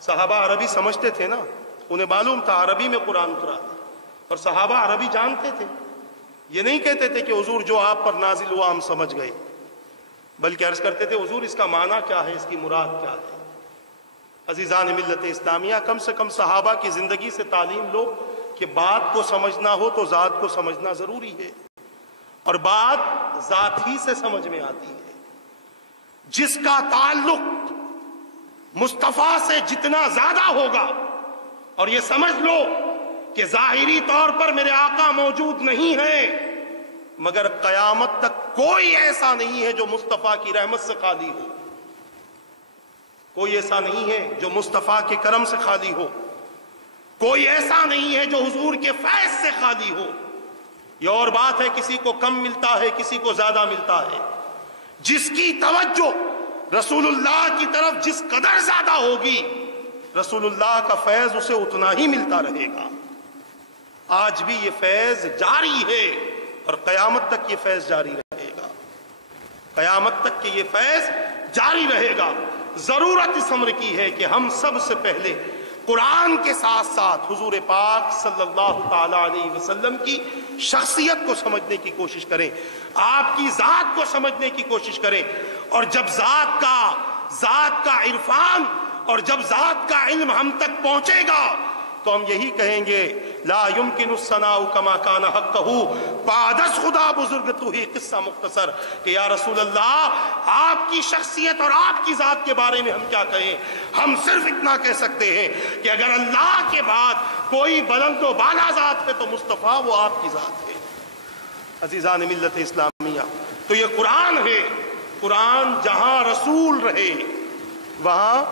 صحابہ عربی سمجھتے تھے نا، انہیں معلوم تھا عربی میں قرآن اترا، اور صحابہ عربی جانتے تھے. یہ نہیں کہتے تھے کہ حضور جو آپ پر نازل ہوا ہم سمجھ گئے، بلکہ عرض کرتے تھے حضور اس کا معنی کیا ہے، اس کی مراد کیا ہے. عزیزان ملت اسلامیہ، کم سے کم صحابہ کی زندگی سے تعلیم لو کہ بات کو سمجھنا ہو تو ذات کو سمجھنا ضروری ہے، اور بات ذات ہی سے سمجھ میں آتی ہے. جس کا تعلق مصطفیٰ سے جتنا زیادہ ہوگا، اور یہ سمجھ لو کہ ظاہری طور پر میرے آقا موجود نہیں ہیں، مگر قیامت تک کوئی ایسا نہیں ہے جو مصطفیٰ کی رحمت سے خالی ہو. کوئی ایسا نہیں ہے جو مصطفیٰ کے کرم سے خالی ہو. کوئی ایسا نہیں ہے جو حضور کے فیض سے خالی ہو. یہ اور بات ہے کسی کو کم ملتا ہے، کسی کو زیادہ ملتا ہے. جس کی توجہ رسول اللہ کی طرف جس قدر زیادہ ہوگی، رسول اللہ کا فیض اسے اتنا ہی ملتا رہے گا. آج بھی یہ فیض جاری ہے اور قیامت تک یہ فیض جاری رہے گا. قیامت تک کہ یہ فیض جاری رہے گا. ضرورت اس امر کی ہے کہ ہم سب سے پہلے قرآن کے ساتھ ساتھ حضور پاک صلی اللہ تعالی علیہ وسلم کی شخصیت کو سمجھنے کی کوشش کریں، آپ کی ذات کو سمجھنے کی کوشش کریں. اور جب ذات کا عرفان اور جب ذات کا علم ہم تک پہنچے گا تو ہم یہی کہیں گے لا يمكن الثناء كما كان حقه بعدس خدا بزرگ تو ہی قصہ مختصر، کہ یا رسول اللہ آپ کی شخصیت اور آپ کی ذات کے بارے میں ہم کیا کہیں. ہم صرف اتنا کہہ سکتے ہیں کہ اگر اللہ کے بعد کوئی بلند و بالا ذات ہے تو مصطفیٰ وہ آپ کی ذات ہے. عزیزان ملت اسلامیہ، تو یہ قرآن ہے. قرآن جہاں رسول رہے وہاں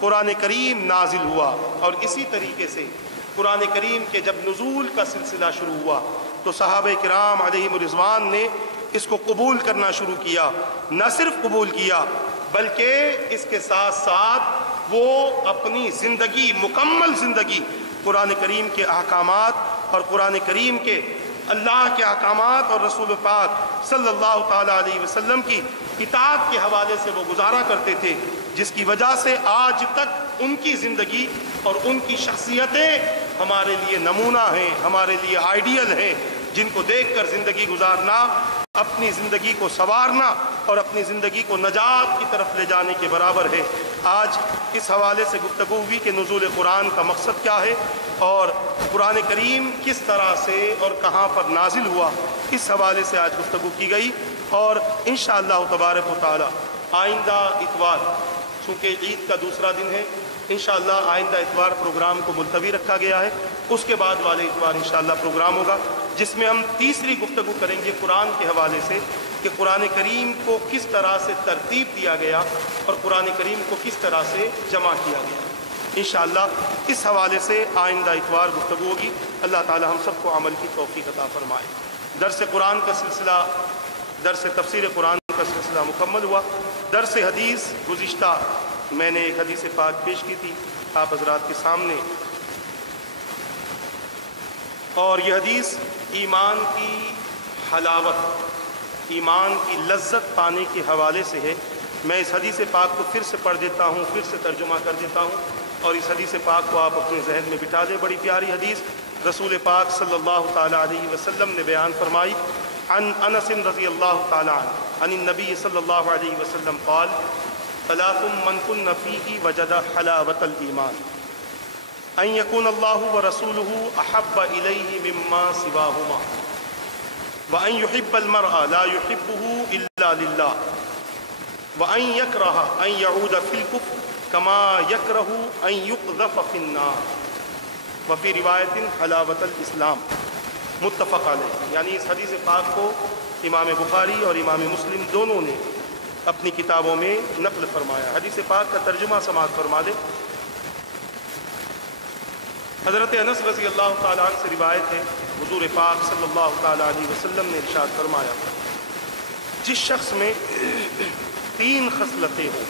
قرآن کریم نازل ہوا. اور اسی طریقے سے قرآن کریم کے جب نزول کا سلسلہ شروع ہوا تو صحابہ کرام علیہم رضوان نے اس کو قبول کرنا شروع کیا. نہ صرف قبول کیا بلکہ اس کے ساتھ ساتھ وہ اپنی زندگی، مکمل زندگی قرآن کریم کے احکامات اور قرآن کریم کے اللہ کے احکامات اور رسول پاک صلی اللہ تعالیٰ علیہ وسلم کی اطاعت کے حوالے سے وہ گزارا کرتے تھے، جس کی وجہ سے آج تک ان کی زندگی اور ان کی شخصیتیں ہمارے لیے نمونہ ہیں، ہمارے لیے آئیڈیل ہیں، جن کو دیکھ کر زندگی گزارنا اپنی زندگی کو سنوارنا اور اپنی زندگی کو نجات کی طرف لے جانے کے برابر ہے. آج اس حوالے سے گفتگو ہوئی کہ نزول قرآن کا مقصد کیا ہے اور قرآن کریم کس طرح سے اور کہاں پر نازل ہوا، اس حوالے سے آج گفتگو کی گئی. اور انشاءاللہ تبارک و تعالی آئندہ اتوار، چونکہ عید کا دوسرا دن ہے، انشاءاللہ آئندہ اتوار پروگرام کو ملتوی رکھا گیا ہے. اس کے بعد والے اتوار انشاءاللہ پروگرام ہوگا جس میں ہم تیسری گفتگو کریں گے قرآن کے حوالے سے کہ قرآن کریم کو کس طرح سے ترتیب دیا گیا اور قرآن کریم کو کس طرح سے جمع کیا گیا. انشاءاللہ اس حوالے سے آئندہ اتوار گفتگو ہوگی. اللہ تعالی ہم سب کو عمل کی توفیق عطا فرمائے. درس قرآن کا سلسلہ، درس تفسیر قرآن کا سلسلہ مکمل ہوا. درس حدیث گزشتہ میں نے ایک حدیث پاک پیش کی تھی آپ حضرات کے سامنے، اور یہ حدیث ایمان کی حلاوت، ایمان کی لذت پانے کے حوالے سے ہے. میں اس حدیث پاک کو پھر سے پڑھ دیتا ہوں، پھر سے ترجمہ کر دیتا ہوں، اور اس حدیث پاک کو آپ اپنے ذہن میں بٹھا دیں. بڑی پیاری حدیث رسول پاک صلی اللہ تعالی علیہ وسلم نے بیان فرمائی. عن انس رضی اللہ تعالی عنہ عن النبی صلی اللہ علیہ وسلم قال ثلاث من كن فيه وجد حلاوة الإيمان أن يكون الله ورسوله أحب إليه مما سواهما وأن يحب المرء لا يحبه إلا لله وأن يكره أن يعود في الكفر كما يكره أن يقذف في النار وفي روایت حلاوة الإسلام متفق علیہ. یعنی اس حدیث پاک کو امام بخاری اور امام مسلم دونوں نے اپنی کتابوں میں نقل فرمایا. حدیث پاک کا ترجمہ سماعت فرما دے. حضرت انس رضی اللہ تعالیٰ عنہ سے روایت ہے، حضور پاک صلی اللہ تعالیٰ علیہ وسلم نے ارشاد فرمایا، جس شخص میں 3 خصلتیں ہوں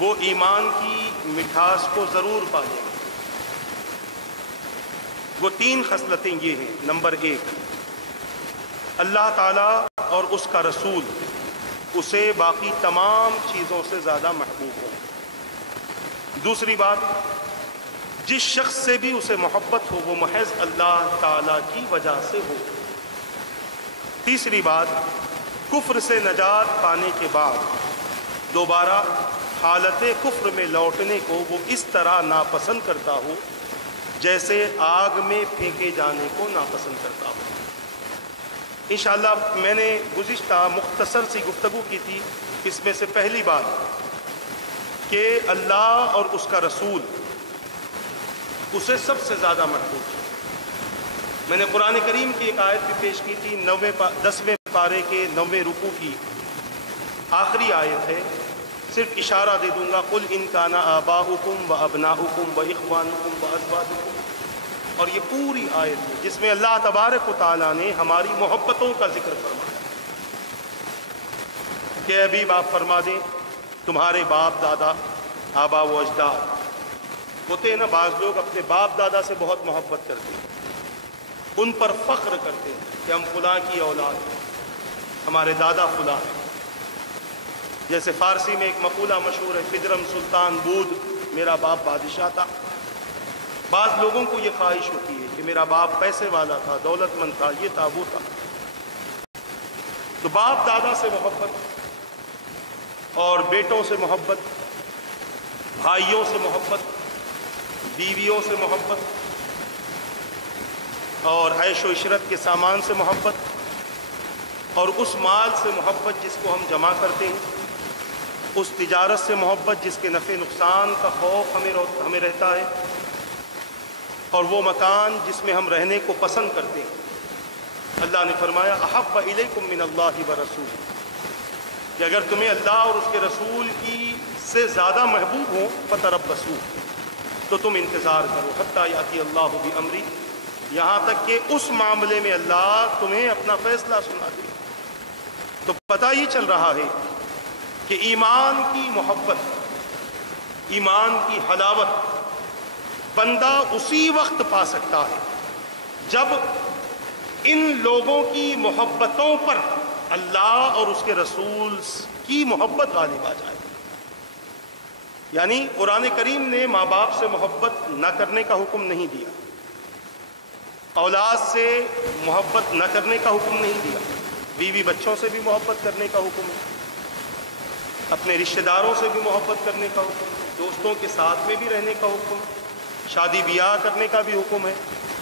وہ ایمان کی مٹھاس کو ضرور پائے گا. وہ 3 خصلتیں یہ ہیں. نمبر 1، اللہ تعالیٰ اور اس کا رسول اسے باقی تمام چیزوں سے زیادہ محبوب ہو. دوسری بات، جس شخص سے بھی اسے محبت ہو وہ محض اللہ تعالیٰ کی وجہ سے ہو. تیسری بات، کفر سے نجات پانے کے بعد دوبارہ حالت کفر میں لوٹنے کو وہ اس طرح ناپسند کرتا ہو جیسے آگ میں پھینکے جانے کو ناپسند کرتا ہو. انشاءاللہ میں نے گزشتہ مختصر سی گفتگو کی تھی. اس میں سے پہلی بات کہ اللہ اور اس کا رسول اسے سب سے زیادہ محبوب ہے. میں نے قرآن کریم کی ایک آیت بھی پیش کی تھی، 10ویں پارے کے 9ویں رکوع کی آخری آیت ہے. صرف اشارہ دے دوں گا، قل ان کان آباؤکم و ابناؤکم و اخوانکم و ازواجکم. اور یہ پوری آیت ہے جس میں اللہ تبارک و تعالیٰ نے ہماری محبتوں کا ذکر فرمایا کہ ابھی آپ فرما دیں تمہارے باپ دادا، آبا و اجداد ہوتے ہیں نا. بعض لوگ اپنے باپ دادا سے بہت محبت کرتے ہیں، ان پر فخر کرتے ہیں کہ ہم فلاں کی اولاد ہیں، ہمارے دادا فلاں ہیں. جیسے فارسی میں ایک مقولہ مشہور ہے، فدرم سلطان بود، میرا باپ بادشاہ تھا. بعض لوگوں کو یہ خواہش ہوتی ہے کہ میرا باپ پیسے والا تھا، دولت مند تھا، یہ تھا وہ تھا. تو باپ دادا سے محبت اور بیٹوں سے محبت، بھائیوں سے محبت، بیویوں سے محبت اور عیش و عشرت کے سامان سے محبت اور اس مال سے محبت جس کو ہم جمع کرتے ہیں، اس تجارت سے محبت جس کے نفع نقصان کا خوف ہمیں رہتا ہے، اور وہ مکان جس میں ہم رہنے کو پسند کرتے ہیں. اللہ نے فرمایا احب الیکم من اللہ ورسول، کہ اگر تمہیں اللہ اور اس کے رسول کی سے زیادہ محبوب ہوں فتربصوا، تو تم انتظار کرو حتی یاتی اللہ بامری، یہاں تک کہ اس معاملے میں اللہ تمہیں اپنا فیصلہ سنا دے. تو پتہ یہ چل رہا ہے کہ ایمان کی محبت، ایمان کی حلاوت بندہ اسی وقت پا سکتا ہے جب ان لوگوں کی محبتوں پر اللہ اور اس کے رسول کی محبت غالب آ جائے. یعنی قرآن کریم نے ماں باپ سے محبت نہ کرنے کا حکم نہیں دیا، اولاد سے محبت نہ کرنے کا حکم نہیں دیا، بیوی بچوں سے بھی محبت کرنے کا حکم ہے، اپنے رشتہ داروں سے بھی محبت کرنے کا حکم ہے، دوستوں کے ساتھ میں بھی رہنے کا حکم ہے، شادی بیاہ کرنے کا بھی حکم ہے،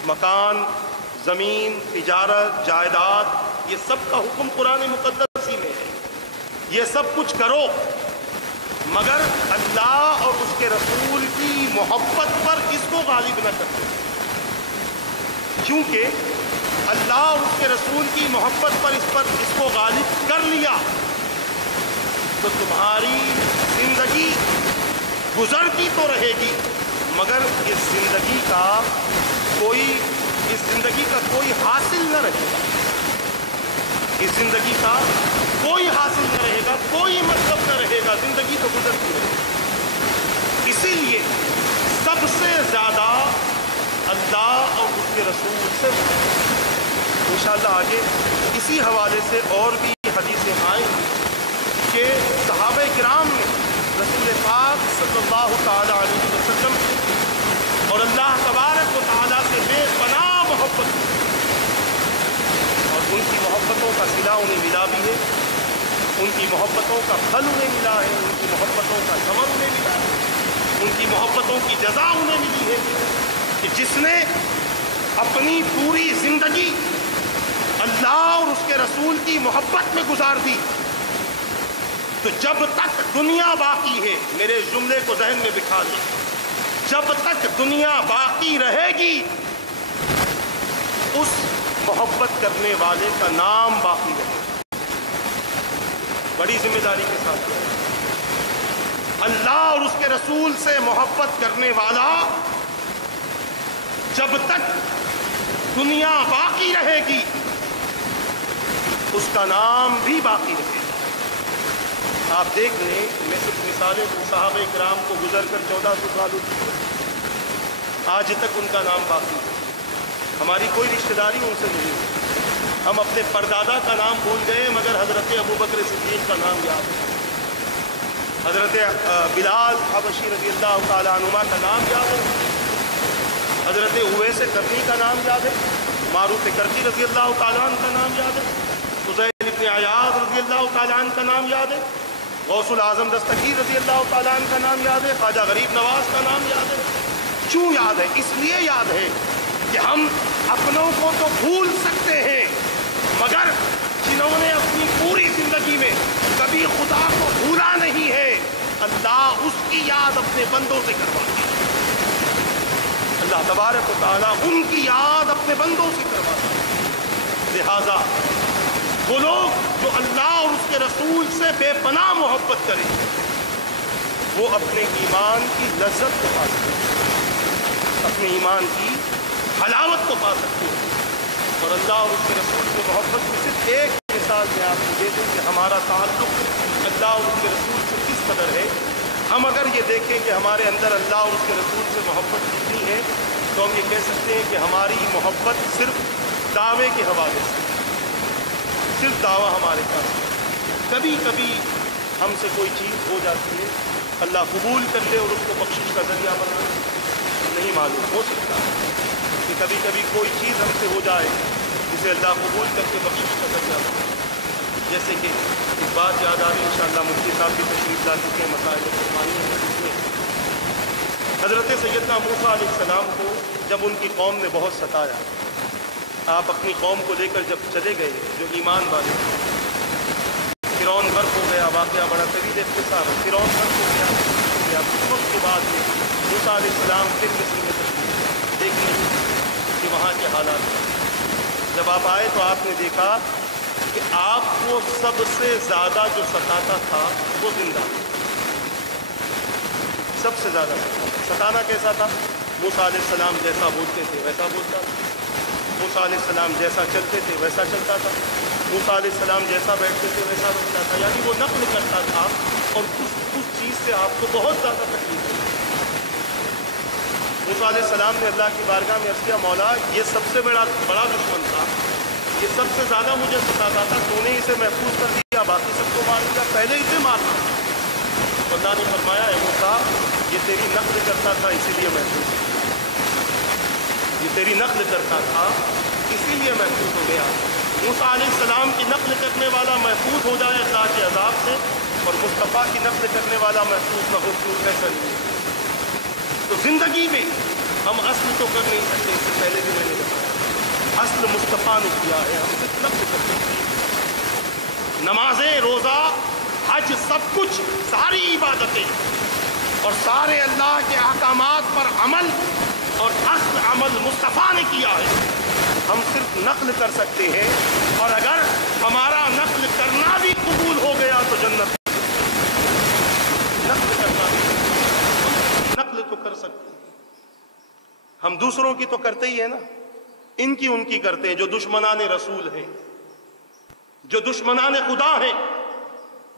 مکان، زمین، تجارت، جائیداد، یہ سب کا حکم قرآن مقدس ہی میں ہے. یہ سب کچھ کرو مگر اللہ اور اس کے رسول کی محبت پر اس کو غالب نہ کرو، کیونکہ اللہ اور اس کے رسول کی محبت پر اس کو غالب کر لیا تو تمہاری زندگی گزرتی تو رہے گی مگر اس زندگی کا کوئی حاصل نہ رہے گا. اس زندگی کا کوئی حاصل نہ رہے گا، کوئی مطلب نہ رہے گا، زندگی تو گزرتی رہے گی. اسی لیے سب سے زیادہ اللہ اور اس کے رسول سے انشاءاللہ آگے اسی حوالے سے اور بھی حدیثیں آئیں کہ صحابہ کرام نے رسول پاک صلی اللہ تعالیٰ علیہ وسلم اور اللہ تبارک و تعالیٰ سے بے پناہ محبت کی، اور ان کی محبتوں کا صلہ انہیں ملا بھی ہے. ان کی محبتوں کا پھل انہیں ملا ہے، ان کی محبتوں کا ثمر انہیں ملا ہے، ان کی محبتوں کی جزا انہیں ملی ہے کہ جس نے اپنی پوری زندگی اللہ اور اس کے رسول کی محبت میں گزار دی، تو جب تک دنیا باقی ہے، میرے اس جملے کو ذہن میں بٹھا لیں، جب تک دنیا باقی رہے گی اس محبت کرنے والے کا نام باقی رہے گا۔ بڑی ذمہ داری کے ساتھ اللہ اور اس کے رسول سے محبت کرنے والا جب تک دنیا باقی رہے گی اس کا نام بھی باقی رہے گا۔ آپ دیکھ لیں، میں صرف مثالیں صحابہ کرام کو گزر کر 1400 سال ہو چکے، آج تک ان کا نام باقی ہے۔ ہماری کوئی رشتہ داری ان سے نہیں ہے، ہم اپنے پردادا کا نام بھول گئے مگر حضرت ابوبکر صدیق کا نام یاد ہے، حضرت بلال حبشی رضی اللہ تعالیٰ عنہما کا نام یاد ہے، حضرت اویس کرنی کا نام یاد ہے، معروف کرتی رضی اللہ تعالیٰ عنہ کا نام یاد ہے، فضیل ابن عیاض رضی اللہ تعالیٰ عنہ کا نام یاد ہے، غوث العظم دستگیر رضی اللہ تعالیٰ عنہ کا نام یاد ہے، خواجہ غریب نواز کا نام یاد ہے۔ کیوں یاد ہے؟ اس لیے یاد ہے کہ ہم اپنوں کو تو بھول سکتے ہیں مگر جنہوں نے اپنی پوری زندگی میں کبھی خدا کو بھولا نہیں ہے، اللہ اس کی یاد اپنے بندوں سے کرواتا ہے۔ اللہ تبارک و تعالیٰ ان کی یاد اپنے بندوں سے کرواتا ہے۔ لہذا وہ لوگ جو اللہ اور اس کے رسول سے بے پناہ محبت کریں وہ اپنے ایمان کی لذت کو پا سکتے ہیں، اپنے ایمان کی حلاوت کو پا سکتے ہیں۔ اور اللہ اور اس کے رسول سے محبت کی صرف ایک مثال میں آپ کو دے دوں کہ ہمارا تعلق اللہ اور اس کے رسول سے کس قدر ہے۔ ہم اگر یہ دیکھیں کہ ہمارے اندر اللہ اور اس کے رسول سے محبت کتنی ہے تو ہم یہ کہہ سکتے ہیں کہ ہماری محبت صرف دعوے کے حوالے سے، صرف دعویٰ ہمارے پاس ہے۔ کبھی کبھی ہم سے کوئی چیز ہو جاتی ہے، اللہ قبول کر لے اور اس کو بخشش کا ذریعہ بنا لے، نہیں معلوم، ہو سکتا ہے کہ کبھی کبھی کوئی چیز ہم سے ہو جائے جسے اللہ قبول کر کے بخشش کا ذریعہ بنا لے۔ جیسے کہ ایک بات یاد آ رہی ہے، انشاءاللہ مفتی صاحب بھی تشریف لا چکے ہیں، مسائل قربانی ہیں، جس میں حضرت سیدنا موسیٰ علیہ السلام کو جب ان کی قوم نے بہت ستایا، آپ اپنی قوم کو لے کر جب چلے گئے جو ایمان والے، فرعون غرق ہو گیا، واقعہ بڑا طویل اختصار ہے، فرعون غرق ہو گیا، اس وقت کے بعد میں موسیٰ علیہ السلام پھر مصر میں تشریف دیکھنے کہ وہاں کے حالات ہیں۔ جب آپ آئے تو آپ نے دیکھا کہ آپ کو سب سے زیادہ جو ستاتا تھا وہ زندہ، سب سے زیادہ ستانا کیسا تھا؟ موسیٰ علیہ السلام جیسا بولتے تھے ویسا بولتا تھا، موسیٰ علیہ السلام جیسا چلتے تھے ویسا چلتا تھا، موسیٰ علیہ السلام جیسا بیٹھتے تھے ویسا بیٹھتا تھا، یعنی وہ نقل کرتا تھا اور اس چیز سے آپ کو بہت زیادہ تکلیف ہوئی۔ موسیٰ علیہ السلام نے اللہ کی بارگاہ میں عرض کیا، مولا یہ سب سے بڑا دشمن تھا، یہ سب سے زیادہ مجھے ستاتا تھا، تو نے اسے محفوظ کر دیا، باقی سب کو مار دیا، پہلے اسے مارنا۔ اللہ نے فرمایا، اے موسیٰ یہ تیری نقل کرتا تھا اسی لیے محفوظ، یہ تیری نقل کرتا تھا اسی لیے محفوظ ہو گیا۔ موسیٰ علیہ السلام کی نقل کرنے والا محفوظ ہو جائے اللہ کے عذاب سے اور مصطفیٰ کی نقل کرنے والا محفوظ نہ ہو، کیوں کیسا نہیں؟ تو زندگی میں ہم اصل تو کر نہیں سکتے، اس سے پہلے بھی میں نے بتایا، اصل مصطفیٰ نے کیا ہے، ہم صرف نقل کر سکتے ہیں۔ نمازیں، روزہ، حج، سب کچھ، ساری عبادتیں اور سارے اللہ کے احکامات پر عمل اور اصل عمل مصطفیٰ نے کیا ہے، ہم صرف نقل کر سکتے ہیں، اور اگر ہمارا نقل کرنا بھی قبول ہو گیا تو جنت، نقل کرنا بھی، نقل تو کر سکتے ہیں ہم، دوسروں کی تو کرتے ہی ہیں نا، ان کی کرتے ہیں جو دشمنان رسول ہیں، جو دشمنان خدا ہیں،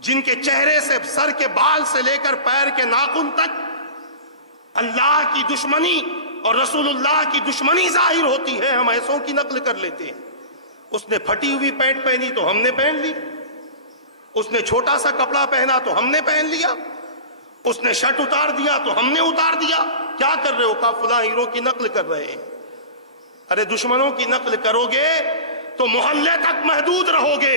جن کے چہرے سے، سر کے بال سے لے کر پیر کے ناخن تک اللہ کی دشمنی اور رسول اللہ کی دشمنی ظاہر ہوتی ہے، ہم ایسوں کی نقل کر لیتے ہیں۔ اس نے پھٹی ہوئی پینٹ پہنی تو ہم نے پہن لی، اس نے چھوٹا سا کپڑا پہنا تو ہم نے پہن لیا، اس نے شرٹ اتار دیا تو ہم نے اتار دیا۔ کیا کر رہے ہو؟ کہا فلاں ہیرو کی نقل کر رہے ہیں۔ ارے دشمنوں کی نقل کرو گے تو محلے تک محدود رہو گے،